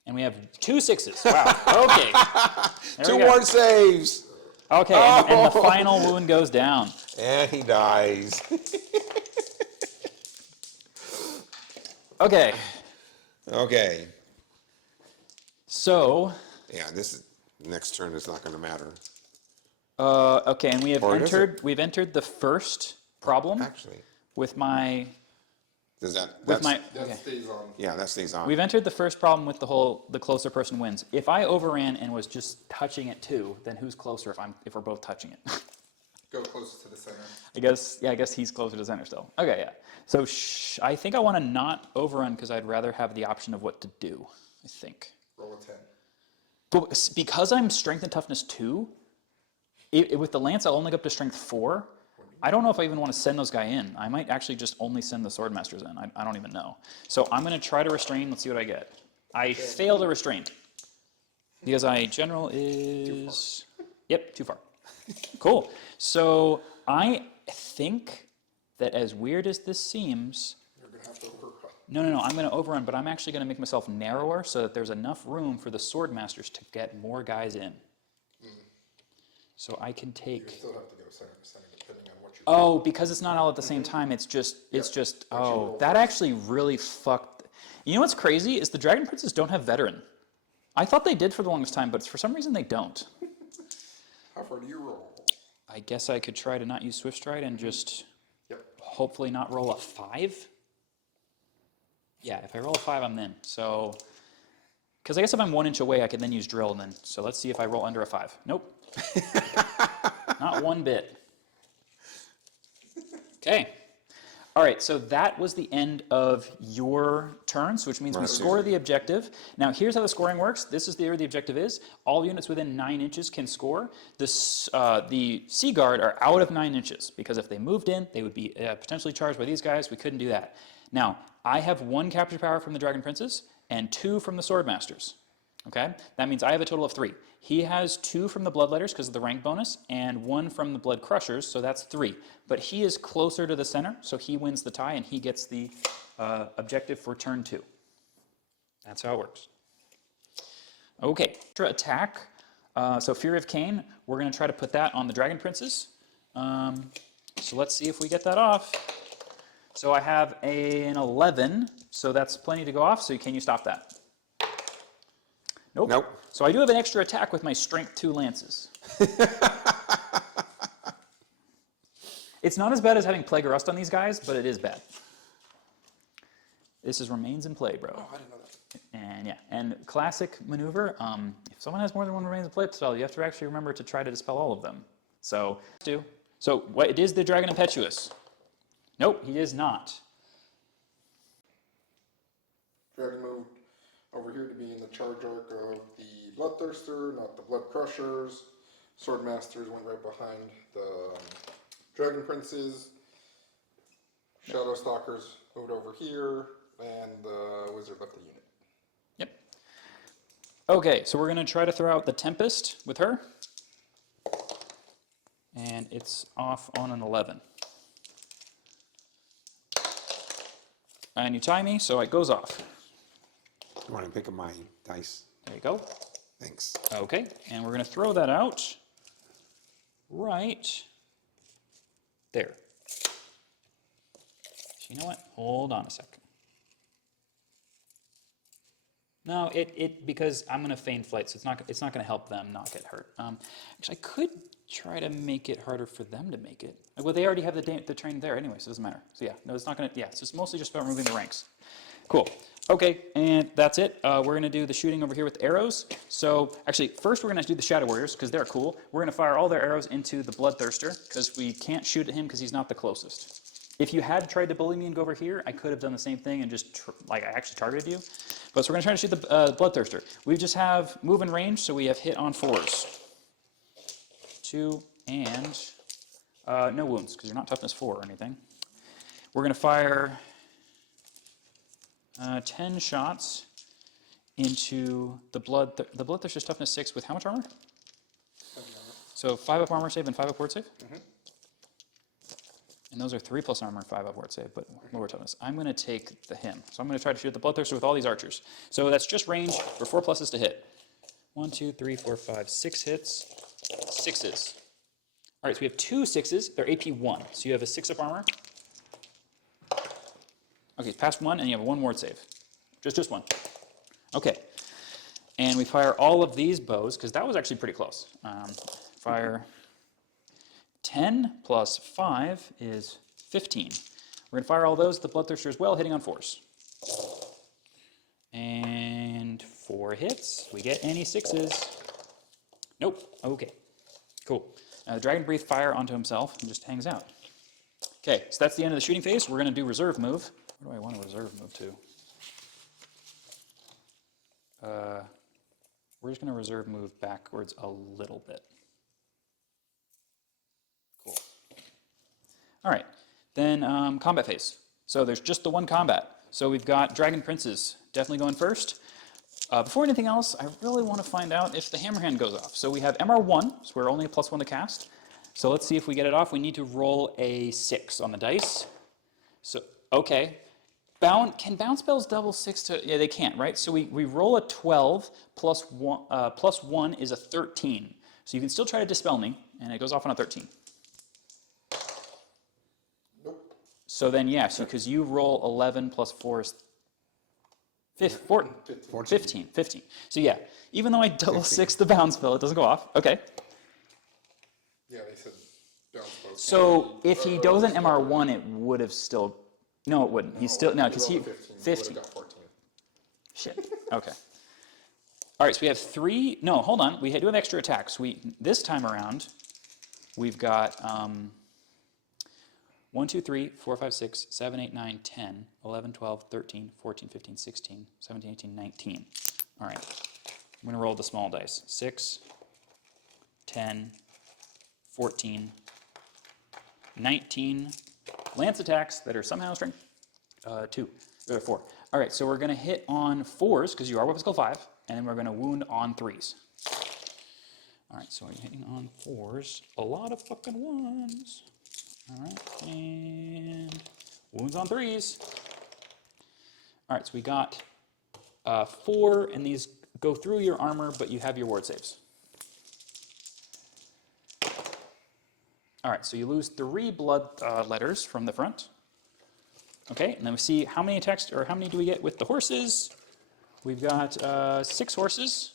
And we have 2 6s. Wow, okay. Two more saves. Okay, and the final wound goes down. And he dies. Okay. Okay. So. Yeah, next turn is not going to matter. Okay, and we have Or is it? we've entered the first problem Actually, with my does that? with my. That Okay. stays on. Yeah, that stays on. We've entered the first problem with the closer person wins. If I overran and was just touching it too, then who's closer if we're both touching it? Go closest to the center. I guess he's closer to center still. Okay, yeah. So I think I want to not overrun because I'd rather have the option of what to do. I think. Roll a 10. But because I'm strength and toughness 2, with the lance I'll only go up to strength 4. I don't know if I even want to send those guys in. I might actually just only send the swordmasters in. I don't even know. So I'm going to try to restrain. Let's see what I get. I fail to restrain because general is yep, too far. Cool. So I think that as weird as this seems, You're going to have to overrun. no, I'm going to overrun, but I'm actually going to make myself narrower so that there's enough room for the swordmasters to get more guys in. So I can take. You still have to go center to center depending on what you're Oh, because it's not all at the same time. It's just. That actually really fucked. You know what's crazy is the Dragon Princes don't have veteran. I thought they did for the longest time, but for some reason they don't. How far do you roll? I guess I could try to not use Swift Stride and just Yep. hopefully not roll a 5. Yeah, if I roll a 5, I'm in. So, because I guess if I'm 1 inch away, I can then use drill. And then, so let's see if I roll under a 5. Nope. Not one bit. Okay. All right, so that was the end of your turns, which means we score the objective. Now, here's how the scoring works. This is where the objective is. All units within 9 inches can score. The Sea Guard are out of 9 inches, because if they moved in, they would be potentially charged by these guys. We couldn't do that. Now, I have 1 capture power from the Dragon Princes and 2 from the Swordmasters. Okay? That means I have a total of 3. He has 2 from the Bloodletters because of the rank bonus, and 1 from the Blood Crushers, so that's 3. But he is closer to the center, so he wins the tie, and he gets the objective for turn 2. That's how it works. Okay, extra attack. So Fury of Cain, we're going to try to put that on the Dragon Princes. So let's see if we get that off. So I have an 11, so that's plenty to go off, so can you stop that? Nope. Nope. So I do have an extra attack with my strength 2 lances. It's not as bad as having Plague of Rust on these guys, but it is bad. This is remains in play, bro. Oh, I didn't know that. And yeah, and classic maneuver. If someone has more than 1 remains in play spell, you have to actually remember to try to dispel all of them. So what? It is the Dragon Impetuous. Nope, he is not. Dragon moved over here to be in the charge arc of the Bloodthirster, not the Blood Crushers. Swordmasters went right behind the Dragon Princes. Shadow Stalkers moved over here, and the Wizard left the unit. Yep. Okay, so we're going to try to throw out the Tempest with her. And it's off on an 11. And you tie me, so it goes off. You want to pick up my dice? There you go. Thanks. Okay, and we're going to throw that out right there. So you know what? Hold on a second. No, because I'm going to feign flight, so it's not going to help them not get hurt. Actually, I could try to make it harder for them to make it. Well, they already have the train there anyway, so it doesn't matter. So yeah, no, it's not going to. Yeah, it's mostly just about moving the ranks. Cool. Okay, and that's it. We're going to do the shooting over here with arrows. So actually, first we're going to do the Shadow Warriors because they're cool. We're going to fire all their arrows into the Bloodthirster because we can't shoot at him because he's not the closest. If you had tried to bully me and go over here, I could have done the same thing and just I actually targeted you. But so we're going to try to shoot the Bloodthirster. We just have move and range, so we have hit on 4s. 2 and No wounds, because you're not toughness 4 or anything. We're going to fire 10 shots into the Bloodthirster's toughness 6 with how much armor? So 5 up armor save and 5 up ward save? And those are 3 plus armor, 5 up ward save, but lower toughness. I'm going to take him. So I'm going to try to shoot the Bloodthirster with all these archers. So that's just range for 4 pluses to hit. 1, 2, 3, 4, 5, 6 hits. 6s. All right, so we have 2 6s. They're AP 1. So you have a 6 up armor. Okay, past 1, and you have a 1 ward save. Just 1. Okay. And we fire all of these bows, because that was actually pretty close. Fire 10 plus 5 is 15. We're going to fire all those. The Bloodthirster as well, hitting on 4s. And 4 hits. We get any 6s. Nope. Okay. Cool. Now the Dragon breathes fire onto himself and just hangs out. Okay, so that's the end of the shooting phase. We're going to do reserve move. Where do I want to reserve move to? We're just going to reserve move backwards a little bit. Cool. All right, then combat phase. So there's just the one combat. So we've got Dragon Princes definitely going first. Before anything else, I really want to find out if the hammerhand goes off. So we have MR1, so we're only a +1 to cast. So let's see if we get it off. We need to roll a 6 on the dice. So, okay. Can bound spells double 6 to... Yeah, they can't, right? So we roll a 12, plus 1 is a 13. So you can still try to dispel me, and it goes off on a 13. Nope. So then, yeah, because you roll 11 plus 4 is 15. So yeah, even though I double 6 the bound spell, it doesn't go off. Okay. Yeah, they said bound spells. So if he doesn't MR1, it would have still... No, it wouldn't. He's still... No, because he... 15. Got 14. Shit. Okay. All right, so we have 3... No, hold on. We do have extra attacks. This time around, we've got 1, 2, 3, 4, 5, 6, 7, 8, 9, 10, 11, 12, 13, 14, 15, 16, 17, 18, 19. All right. I'm going to roll the small dice. 6, 10, 14, 19... Lance attacks that are somehow strength 2, or 4. All right, so we're going to hit on 4s, because you are weapon skill 5, and then we're going to wound on 3s. All right, so we're hitting on 4s. A lot of fucking 1s. All right, and wounds on 3s. All right, so we got 4, and these go through your armor, but you have your ward saves. All right, so you lose 3 blood letters from the front. Okay, and then we see how many attacks, or how many do we get with the horses? We've got 6 horses,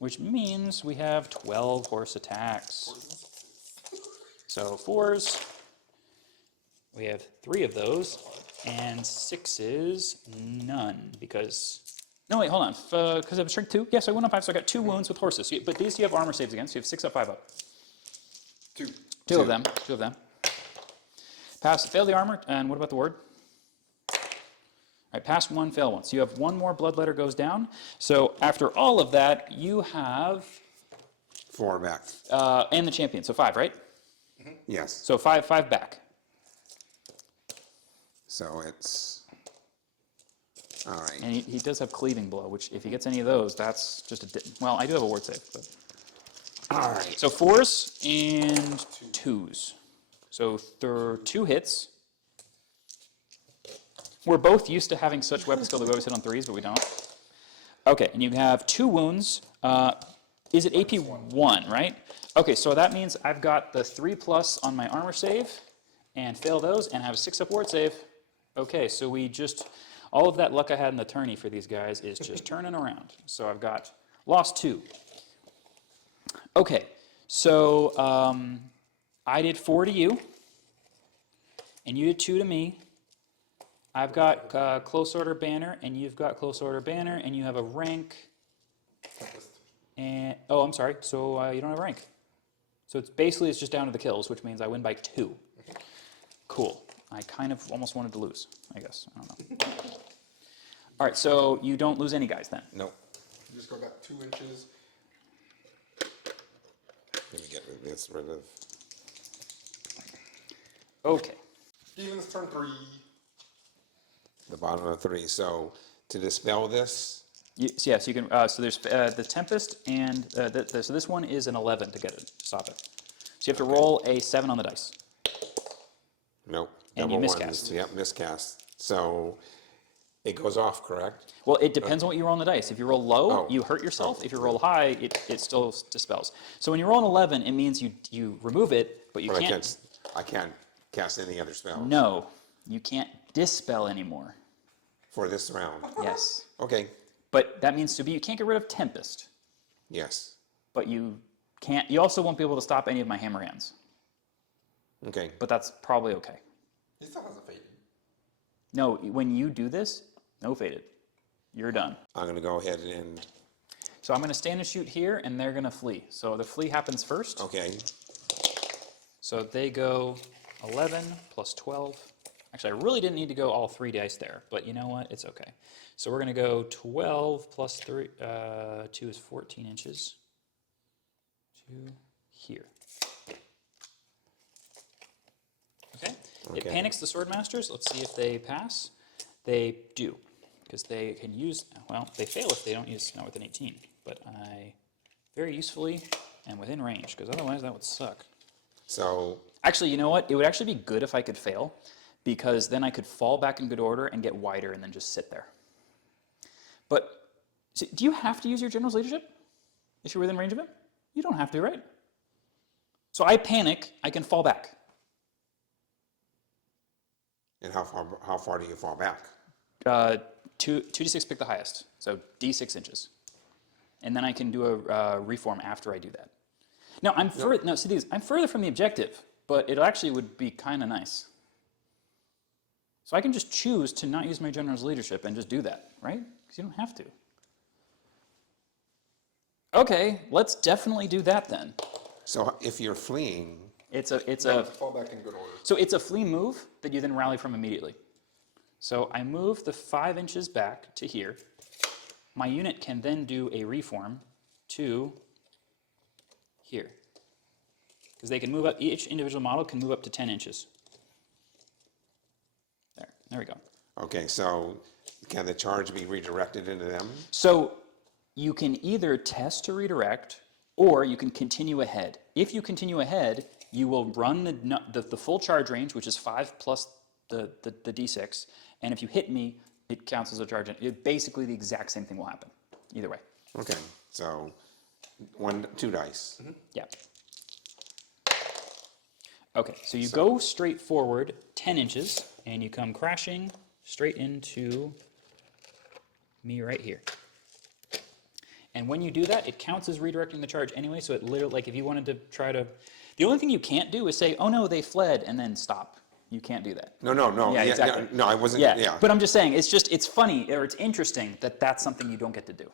which means we have 12 horse attacks. So 4s, we have 3 of those, and 6s, none, because... No, wait, hold on, because I have strength 2? Yes, I went on 5, so I got 2 wounds with horses. But these you have armor saves against, so you have 6 up, 5 up. 2. 2 of them. Fail the armor, and what about the ward? All right, pass 1, fail 1. So you have 1 more blood letter goes down. So after all of that, you have... 4 back. And the champion, so 5, right? Yes. So 5 back. So it's... All right. And he does have cleaving blow, which if he gets any of those, that's just a... Well, I do have a ward save, but... All right. So 4s and 2s. So 2 hits. We're both used to having such weapon skill that we always hit on 3s, but we don't. Okay, and you have 2 wounds. Is it AP 1, right? Okay, so that means I've got the 3+ on my armor save, and fail those, and have a 6 up ward save. Okay, so we just... All of that luck I had in the tourney for these guys is just turning around. So I've got... Lost 2. Okay, so I did 4 to you, and you did 2 to me. I've got close order banner, and you've got close order banner, and you have a rank. And oh, I'm sorry. So you don't have a rank. So it's just down to the kills, which means I win by 2. Cool. I kind of almost wanted to lose, I guess. I don't know. All right, so you don't lose any guys then. Nope. You just go back 2 inches. Let me get this rid of. Okay. Demons turn 3. The bottom of 3. So to dispel this, So you can. So there's the Tempest, and so this one is an 11 to get it to stop it. So you have to roll a 7 on the dice. nope. And you double miscast. ones. Yep, miscast. So it goes off, correct? Well, it depends on what you roll on the dice. If you roll low, Oh. you hurt yourself. If you roll high, it still dispels. So when you roll an 11, it means you remove it, but you But can't. I can't cast any other spells No, you can't dispel anymore. for this round. Yes, Okay. but that means you can't get rid of Tempest, Yes. but you can't. You also won't be able to stop any of my hammer hands, Okay. but that's probably okay. He still has a fade. No, when you do this, no faded. You're done. I'm going to go ahead and, So I'm going to stand and shoot here, and they're going to flee. So the flee happens first. okay. So they go 11 plus 12. Actually, I really didn't need to go all 3 dice there, but you know what? It's okay. So we're going to go 12 plus 3, 2 is 14 inches to here. Okay? It Okay. panics the Swordmasters. Let's see if they pass. They do, because they can use, well, they fail if they don't use, not with an 18, but I very usefully am within range, because otherwise that would suck. So, Actually, you know what? It would actually be good if I could fail, because then I could fall back in good order and get wider and then just sit there. But so do you have to use your general's leadership if you're within range of him? You don't have to, right? So I panic, I can fall back. and how far do you fall back? 2d6 pick the highest, so d6 inches. And then I can do a reform after I do that. Now, I'm further from the objective, but it actually would be kind of nice. So I can just choose to not use my general's leadership and just do that, right? Because you don't have to. Okay, let's definitely do that then. So if you're fleeing, It's No, a fall back in good order. so it's a flee move that you then rally from immediately. So I move the 5 inches back to here. My unit can then do a reform to here. Because they can move up, each individual model can move up to 10 inches. There we go. okay, so can the charge be redirected into them? So you can either test to redirect, or you can continue ahead. If you continue ahead, you will run the full charge range, which is 5 plus the d6, and if you hit me, it counts as a charge. Basically, the exact same thing will happen, either way. Okay, so 2 dice. Yeah. Okay, so you go straight forward 10 inches, and you come crashing straight into me right here. And when you do that, it counts as redirecting the charge anyway, so it literally, like if you wanted to try to... The only thing you can't do is say, oh no, they fled, and then stop. You can't do that. No. Yeah, exactly. No, I wasn't, Yeah, yeah. but I'm just saying, it's funny, or it's interesting that that's something you don't get to do,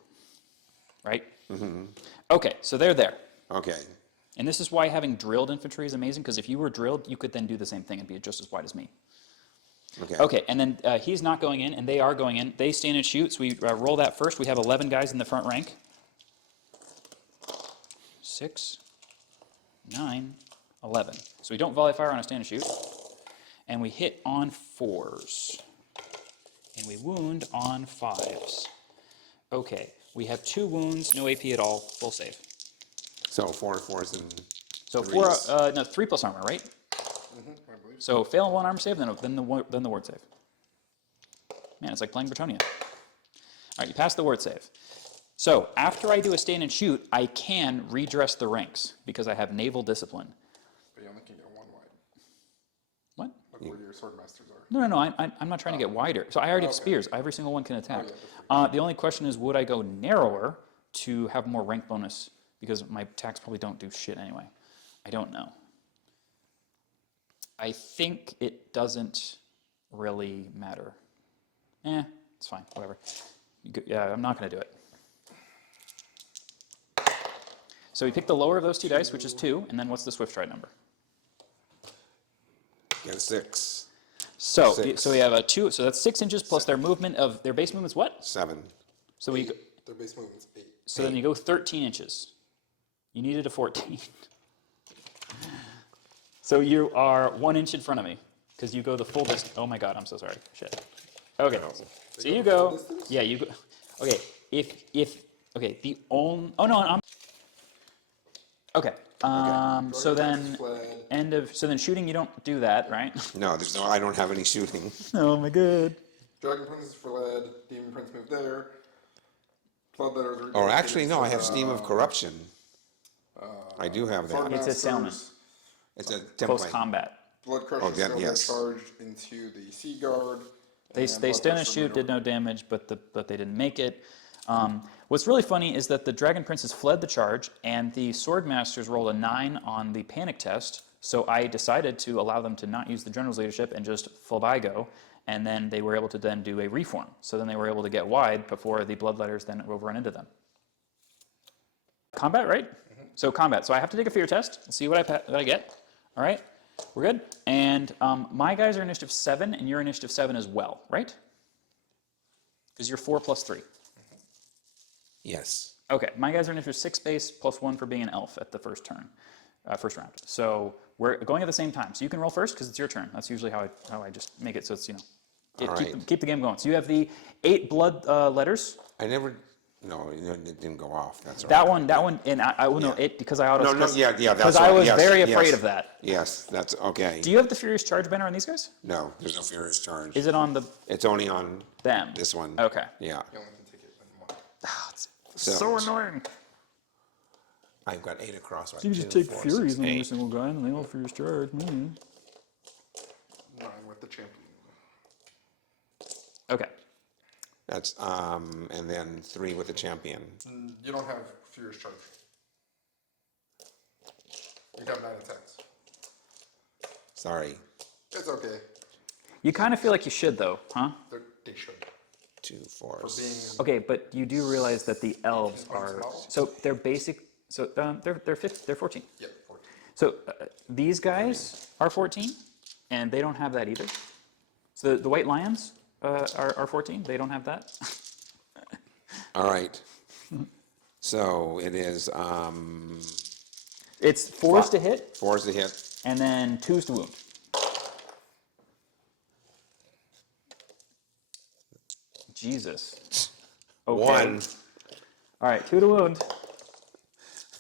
right? Mm-hmm. Okay, so they're there. Okay, And this is why having drilled infantry is amazing, because if you were drilled, you could then do the same thing and be just as wide as me. okay. Okay, and then he's not going in, and they are going in. They stand and shoot, so we roll that first. We have 11 guys in the front rank. 6, 9, 11. So we don't volley fire on a stand and shoot. And we hit on 4s. And we wound on 5s. Okay, we have 2 wounds, no AP at all, full save. So 4 4s and So 3s. 3 plus armor, right? I believe. So fail on 1 armor save, then the ward save. Man, it's like playing Bretonnia. All right, you pass the ward save. So after I do a stand and shoot, I can redress the ranks because I have naval discipline. But you only can get 1 wide. What? Look where your sword masters are. No, I'm not trying to get wider. So I already have spears. Every single one can attack. The only question is, would I go narrower to have more rank bonus? Because my attacks probably don't do shit anyway. I don't know. I think it doesn't really matter. It's fine, whatever. Yeah, I'm not going to do it. So we pick the lower of those 2 dice, which is 2, and then what's the swift stride number? Get 6. So, 6. so we have a 2, so that's 6 inches plus their movement of, their base movement's what? 7. So we, Their base movement's 8. so then you go 13 inches. You needed a 14. So you are 1 inch in front of me because you go the full distance. Oh my God, I'm so sorry. Shit. Okay. So you go. Yeah, you go. Okay. Okay. The only. Oh no, I'm. Okay. So then So then shooting, you don't do that, right? No, I don't have any shooting. Oh my God. Dragon Prince is fled. Demon Prince moved there. Bloodletters are Or actually, no, I have Steam of Corruption. I do have that. It's assailment. It's a Close template. combat. Blood Crushers still yes. charged into the Sea Guard. They stand and shoot, did no damage, but they didn't make it. What's really funny is that the Dragon Princes fled the charge, and the Swordmasters rolled a 9 on the panic test. So I decided to allow them to not use the General's leadership and just full by go, and then they were able to then do a reform. So then they were able to get wide before the Bloodletters then overrun into them. Combat, right? So combat. So I have to take a fear test and see what I get. All right, we're good. And my guys are initiative 7, and you're initiative 7 as well, right? Because you're 4 plus 3. Yes. Okay, my guys are initiative 6 base plus 1 for being an elf at the first round. So we're going at the same time. So you can roll first because it's your turn. That's usually how I just make it so it's, keep the game going. So you have the 8 blood letters. No, it didn't go off. That's right. That one, and I will know it because I auto. Yeah, because I was very afraid of that. Yes, that's okay. Do you have the Furious Charge banner on these guys? No, there's no Furious Charge. Is it on the It's only on them? this one. Okay. Yeah. You only can take it in one. It's so annoying. I've got 8 across. Right? You just 2, take 4, Furies 6, on every 8. single guy, and they all Furious Charge. 9 with the champion. Okay. That's and then 3 with the champion. You don't have Furious Charge. You have 9 attacks. Sorry. It's okay. You kind of feel like you should, though, huh? They should. 2, 4. For being Okay, but you do realize that the elves points are model? so they're basic. So they're 14. yeah, 14. So these guys are 14, and they don't have that either. So the White Lions are 14. They don't have that. All right. So it is It's 4s to hit, 4's to hit. and then 2s to wound. Jesus. Okay. 1. All right, 2 to wound.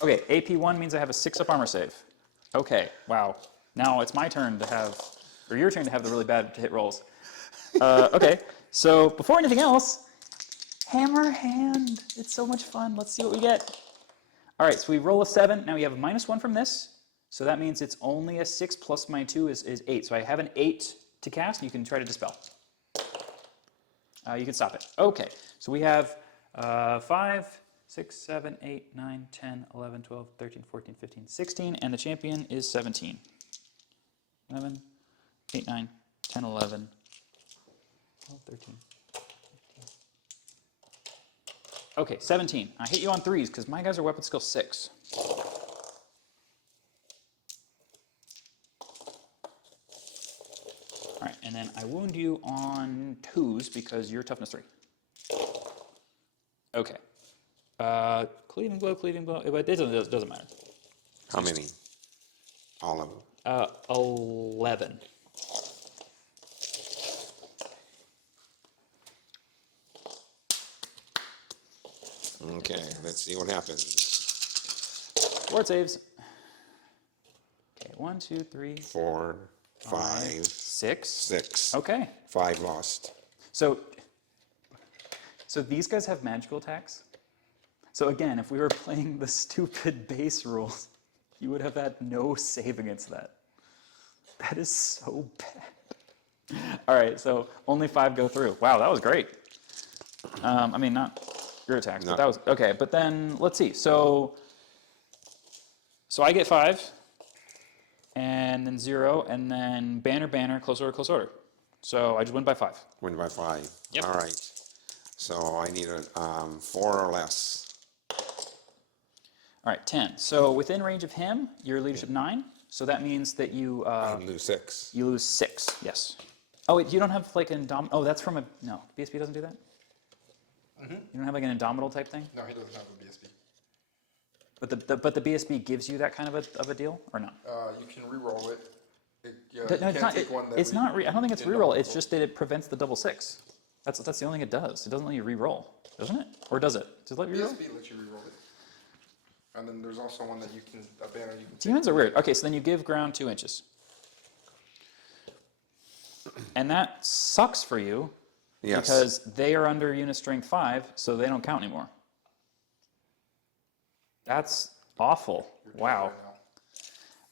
Okay, AP 1 means I have a 6-up armor save. Okay, wow. Now it's my turn to have, or your turn to have the really bad hit rolls. Okay, so before anything else, hammer hand. It's so much fun. Let's see what we get. All right, so we roll a 7. Now we have a -1 from this. So that means it's only a 6 plus my 2 is 8. So I have an 8 to cast. You can try to dispel. You can stop it. Okay, so we have 5, 6, 7, 8, 9, 10, 11, 12, 13, 14, 15, 16, and the champion is 17. 11, 8, 9, 10, 11, 12, 13, 15. Okay, 17. I hit you on 3s because my guys are weapon skill 6. All right, and then I wound you on 2s because you're toughness 3. Okay. Cleaving blow, but it doesn't matter. How many? All of them. 11. Okay, let's see what happens. Ward saves. Okay, 1, 2, 3, 4, 5, 6. 6. Okay. 5 lost. So these guys have magical attacks. So again, if we were playing the stupid base rules, you would have had no save against that. That is so bad. All right, so only 5 go through. Wow, that was great. I mean, not your attacks, but that was okay. But then let's see. So I get 5, and then 0, and then banner, close order. So I just win by 5. Win by 5. Yep. All right. So I need a 4 or less. All right, 10. So within range of him, you're leadership 9. So that means that you Lose 6. you lose 6. Yes. Oh wait, you don't have like an oh, that's from a no. BSB doesn't do that. You don't have like an indomitable type thing. No, he doesn't have a BSB. But the BSB gives you that kind of a deal or no? You can re-roll it Yeah, No, you it's can't not. take one that It's not. I don't think it's didn't reroll. roll. It's just that it prevents the double 6. That's the only thing it does. It doesn't let you reroll, doesn't it? Or does it? Does it let you reroll? PSP lets you reroll it. And then there's also one that you can, a banner you can Demons are weird. Okay, so then you give ground 2 inches. And that sucks for you Yes. because they are under unit strength 5, so they don't count anymore. That's awful. Wow. right now.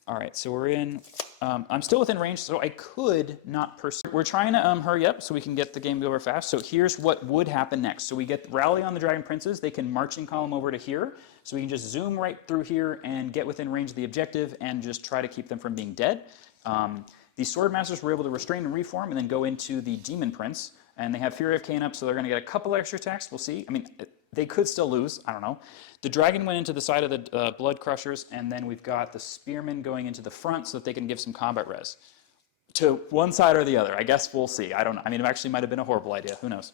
All right, so we're in. I'm still within range, so I could not pursue. We're trying to hurry up so we can get the game over fast. So here's what would happen next. So we get rally on the Dragon Princes. They can marching column over to here. So we can just zoom right through here and get within range of the objective and just try to keep them from being dead. The Sword Masters were able to restrain and reform and then go into the Demon Prince. And they have Fury of Cain up, so they're going to get a couple extra attacks. We'll see. I mean, they could still lose. I don't know. The Dragon went into the side of the Blood Crushers, and then we've got the Spearmen going into the front so that they can give some combat res. To one side or the other. I guess we'll see. I don't know. I mean, it actually might have been a horrible idea. Who knows?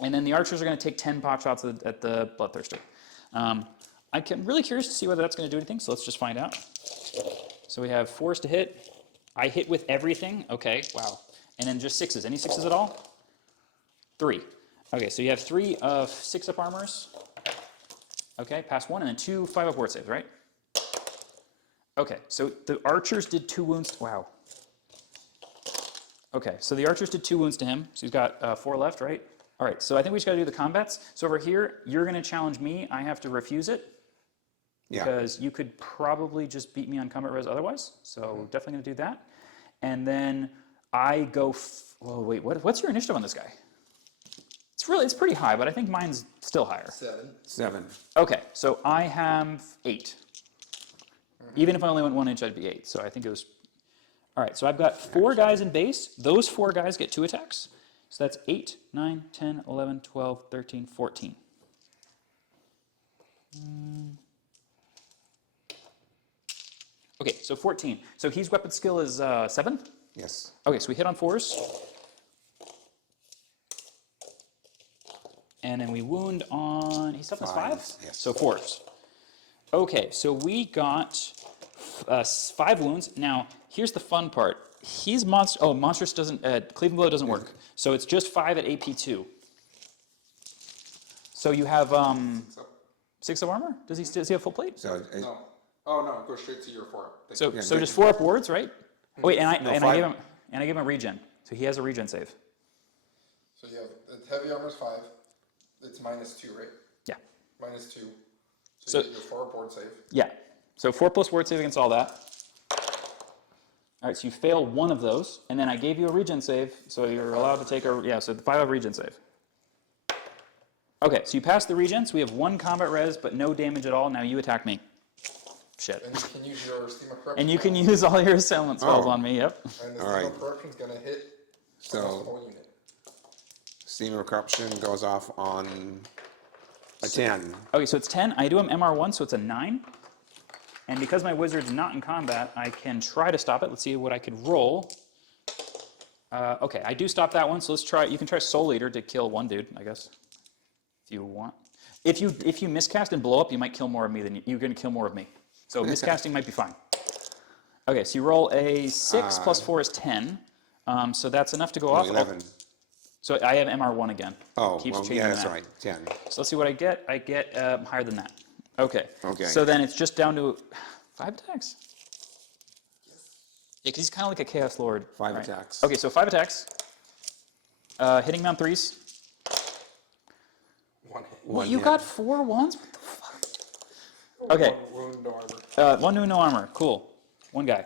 And then the Archers are going to take 10 pot shots at the Bloodthirsty. I'm really curious to see whether that's going to do anything, so let's just find out. So we have 4s to hit. I hit with everything. Okay, wow. And then just 6s. Any 6s at all? 3. Okay, so you have 3 of 6-up armors. Okay, pass 1, and then 2 5-up ward saves, right? Okay, so the Archers did 2 wounds. Wow. Okay, so the Archers did 2 wounds to him. So he's got 4 left, right? All right, so I think we just got to do the combats. So over here, you're going to challenge me. I have to refuse it. Yeah. Because you could probably just beat me on combat res otherwise. So definitely going to do that. And then I go... Whoa, wait, what's your initiative on this guy? It's pretty high, but I think mine's still higher. 7. Okay, so I have 8. Even if I only went 1 inch, I'd be 8. So I think it was... All right, so I've got 4 guys in base. Those 4 guys get 2 attacks. So that's 8, 9, 10, 11, 12, 13, 14. Okay, so 14. So his weapon skill is 7? Yes. Okay, so we hit on 4s. And then we wound on, he's toughness 5? Yes. So 4s. Okay, so we got 5 wounds. Now, here's the fun part. He's monstrous doesn't, Cleaving Blow doesn't work. So it's just 5 at AP 2. So you have 6 of armor? Does he have full plate? So No. Oh, no, it goes straight to your 4. So just 4 up wards, right? Oh, wait, and I 5. gave him a regen. So he has a regen save. So you have, heavy armor's 5. It's -2, right? Yeah. -2. So- you get your 4 board save. Yeah. So 4 plus ward save against all that. All right, so you fail 1 of those, and then I gave you a regen save, so you're allowed to take so the 5 of regen save. Okay, so you pass the regen, so we have 1 combat res, but no damage at all. Now you attack me. Shit. And you can use your Steam of Corruption. And you can use all your assailant spells on me, yep. And the All Steam right. of Corruption's going to hit So- almost the whole unit. Steam of Corruption goes off on a 10. Okay, so it's 10. I do him MR1, so it's a 9. And because my wizard's not in combat, I can try to stop it. Let's see what I could roll. Okay, I do stop that one, so let's try. You can try Soul Eater to kill 1 dude, I guess, if you want. If you miscast and blow up, you might kill more of me than you're going to kill more of me. So miscasting might be fine. Okay, so you roll a 6 plus 4 is 10. So that's enough to go off. 11. So I have MR1 again. Oh, Keeps well, changing yeah, that's that. right. 10. So let's see what I get. I get higher than that. Okay. Okay. So then it's just down to 5 attacks. Yeah, because he's kind of like a Chaos Lord. 5 Right. attacks. Okay, so 5 attacks. Hitting him on 3s. 1 hit. What, you hit. got 4 ones? What the fuck? Okay. 1 wound, no armor. 1 wound, no armor. Cool. 1 guy.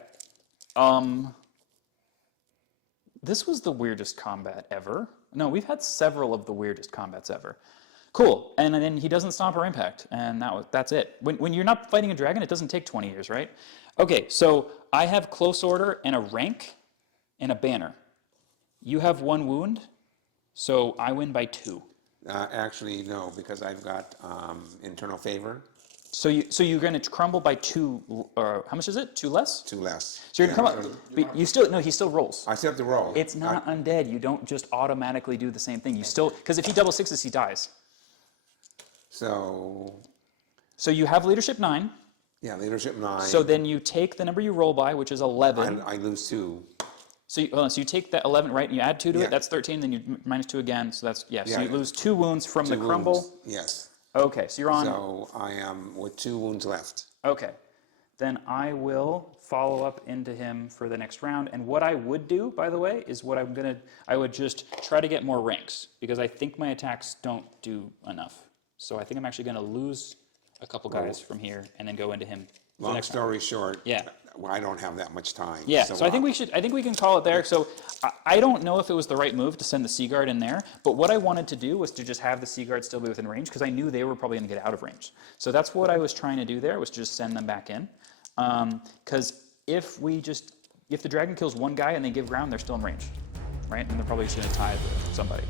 This was the weirdest combat ever. No, we've had several of the weirdest combats ever. Cool. And then he doesn't stomp or impact, and that's it. When you're not fighting a dragon, it doesn't take 20 years, right? Okay, so I have close order and a rank and a banner. You have 1 wound, so I win by 2. Actually, no, because I've got internal favor. So you're going to crumble by 2. Or how much is it? 2 less? 2 less. So you're going to crumble. But you still he still rolls. I still have to roll. It's not undead. You don't just automatically do the same thing. You still, because if he double 6s, he dies. So, So you have leadership 9. Yeah, leadership 9. So then you take the number you roll by, which is 11. I lose 2. So you take that 11, right, and you add 2 to Yeah. it. That's 13. Then you minus 2 again. So that's, So Yeah, you lose 2 wounds from the Two crumble. wounds. Yes. Okay, so you're on. So I am with 2 wounds left. Okay. Then I will follow up into him for the next round. And what I would do, by the way, is I would just try to get more ranks, because I think my attacks don't do enough. So I think I'm actually going to lose a couple guys from here and then go into him. for the Long next round. story short, Yeah. I don't have that much time. Yeah, so I think we can call it there. So I don't know if it was the right move to send the Sea Guard in there, but what I wanted to do was to just have the Sea Guard still be within range, because I knew they were probably going to get out of range. So that's what I was trying to do there, was to just send them back in. Because if the dragon kills one guy and they give ground, they're still in range, right? And they're probably just going to tie with somebody.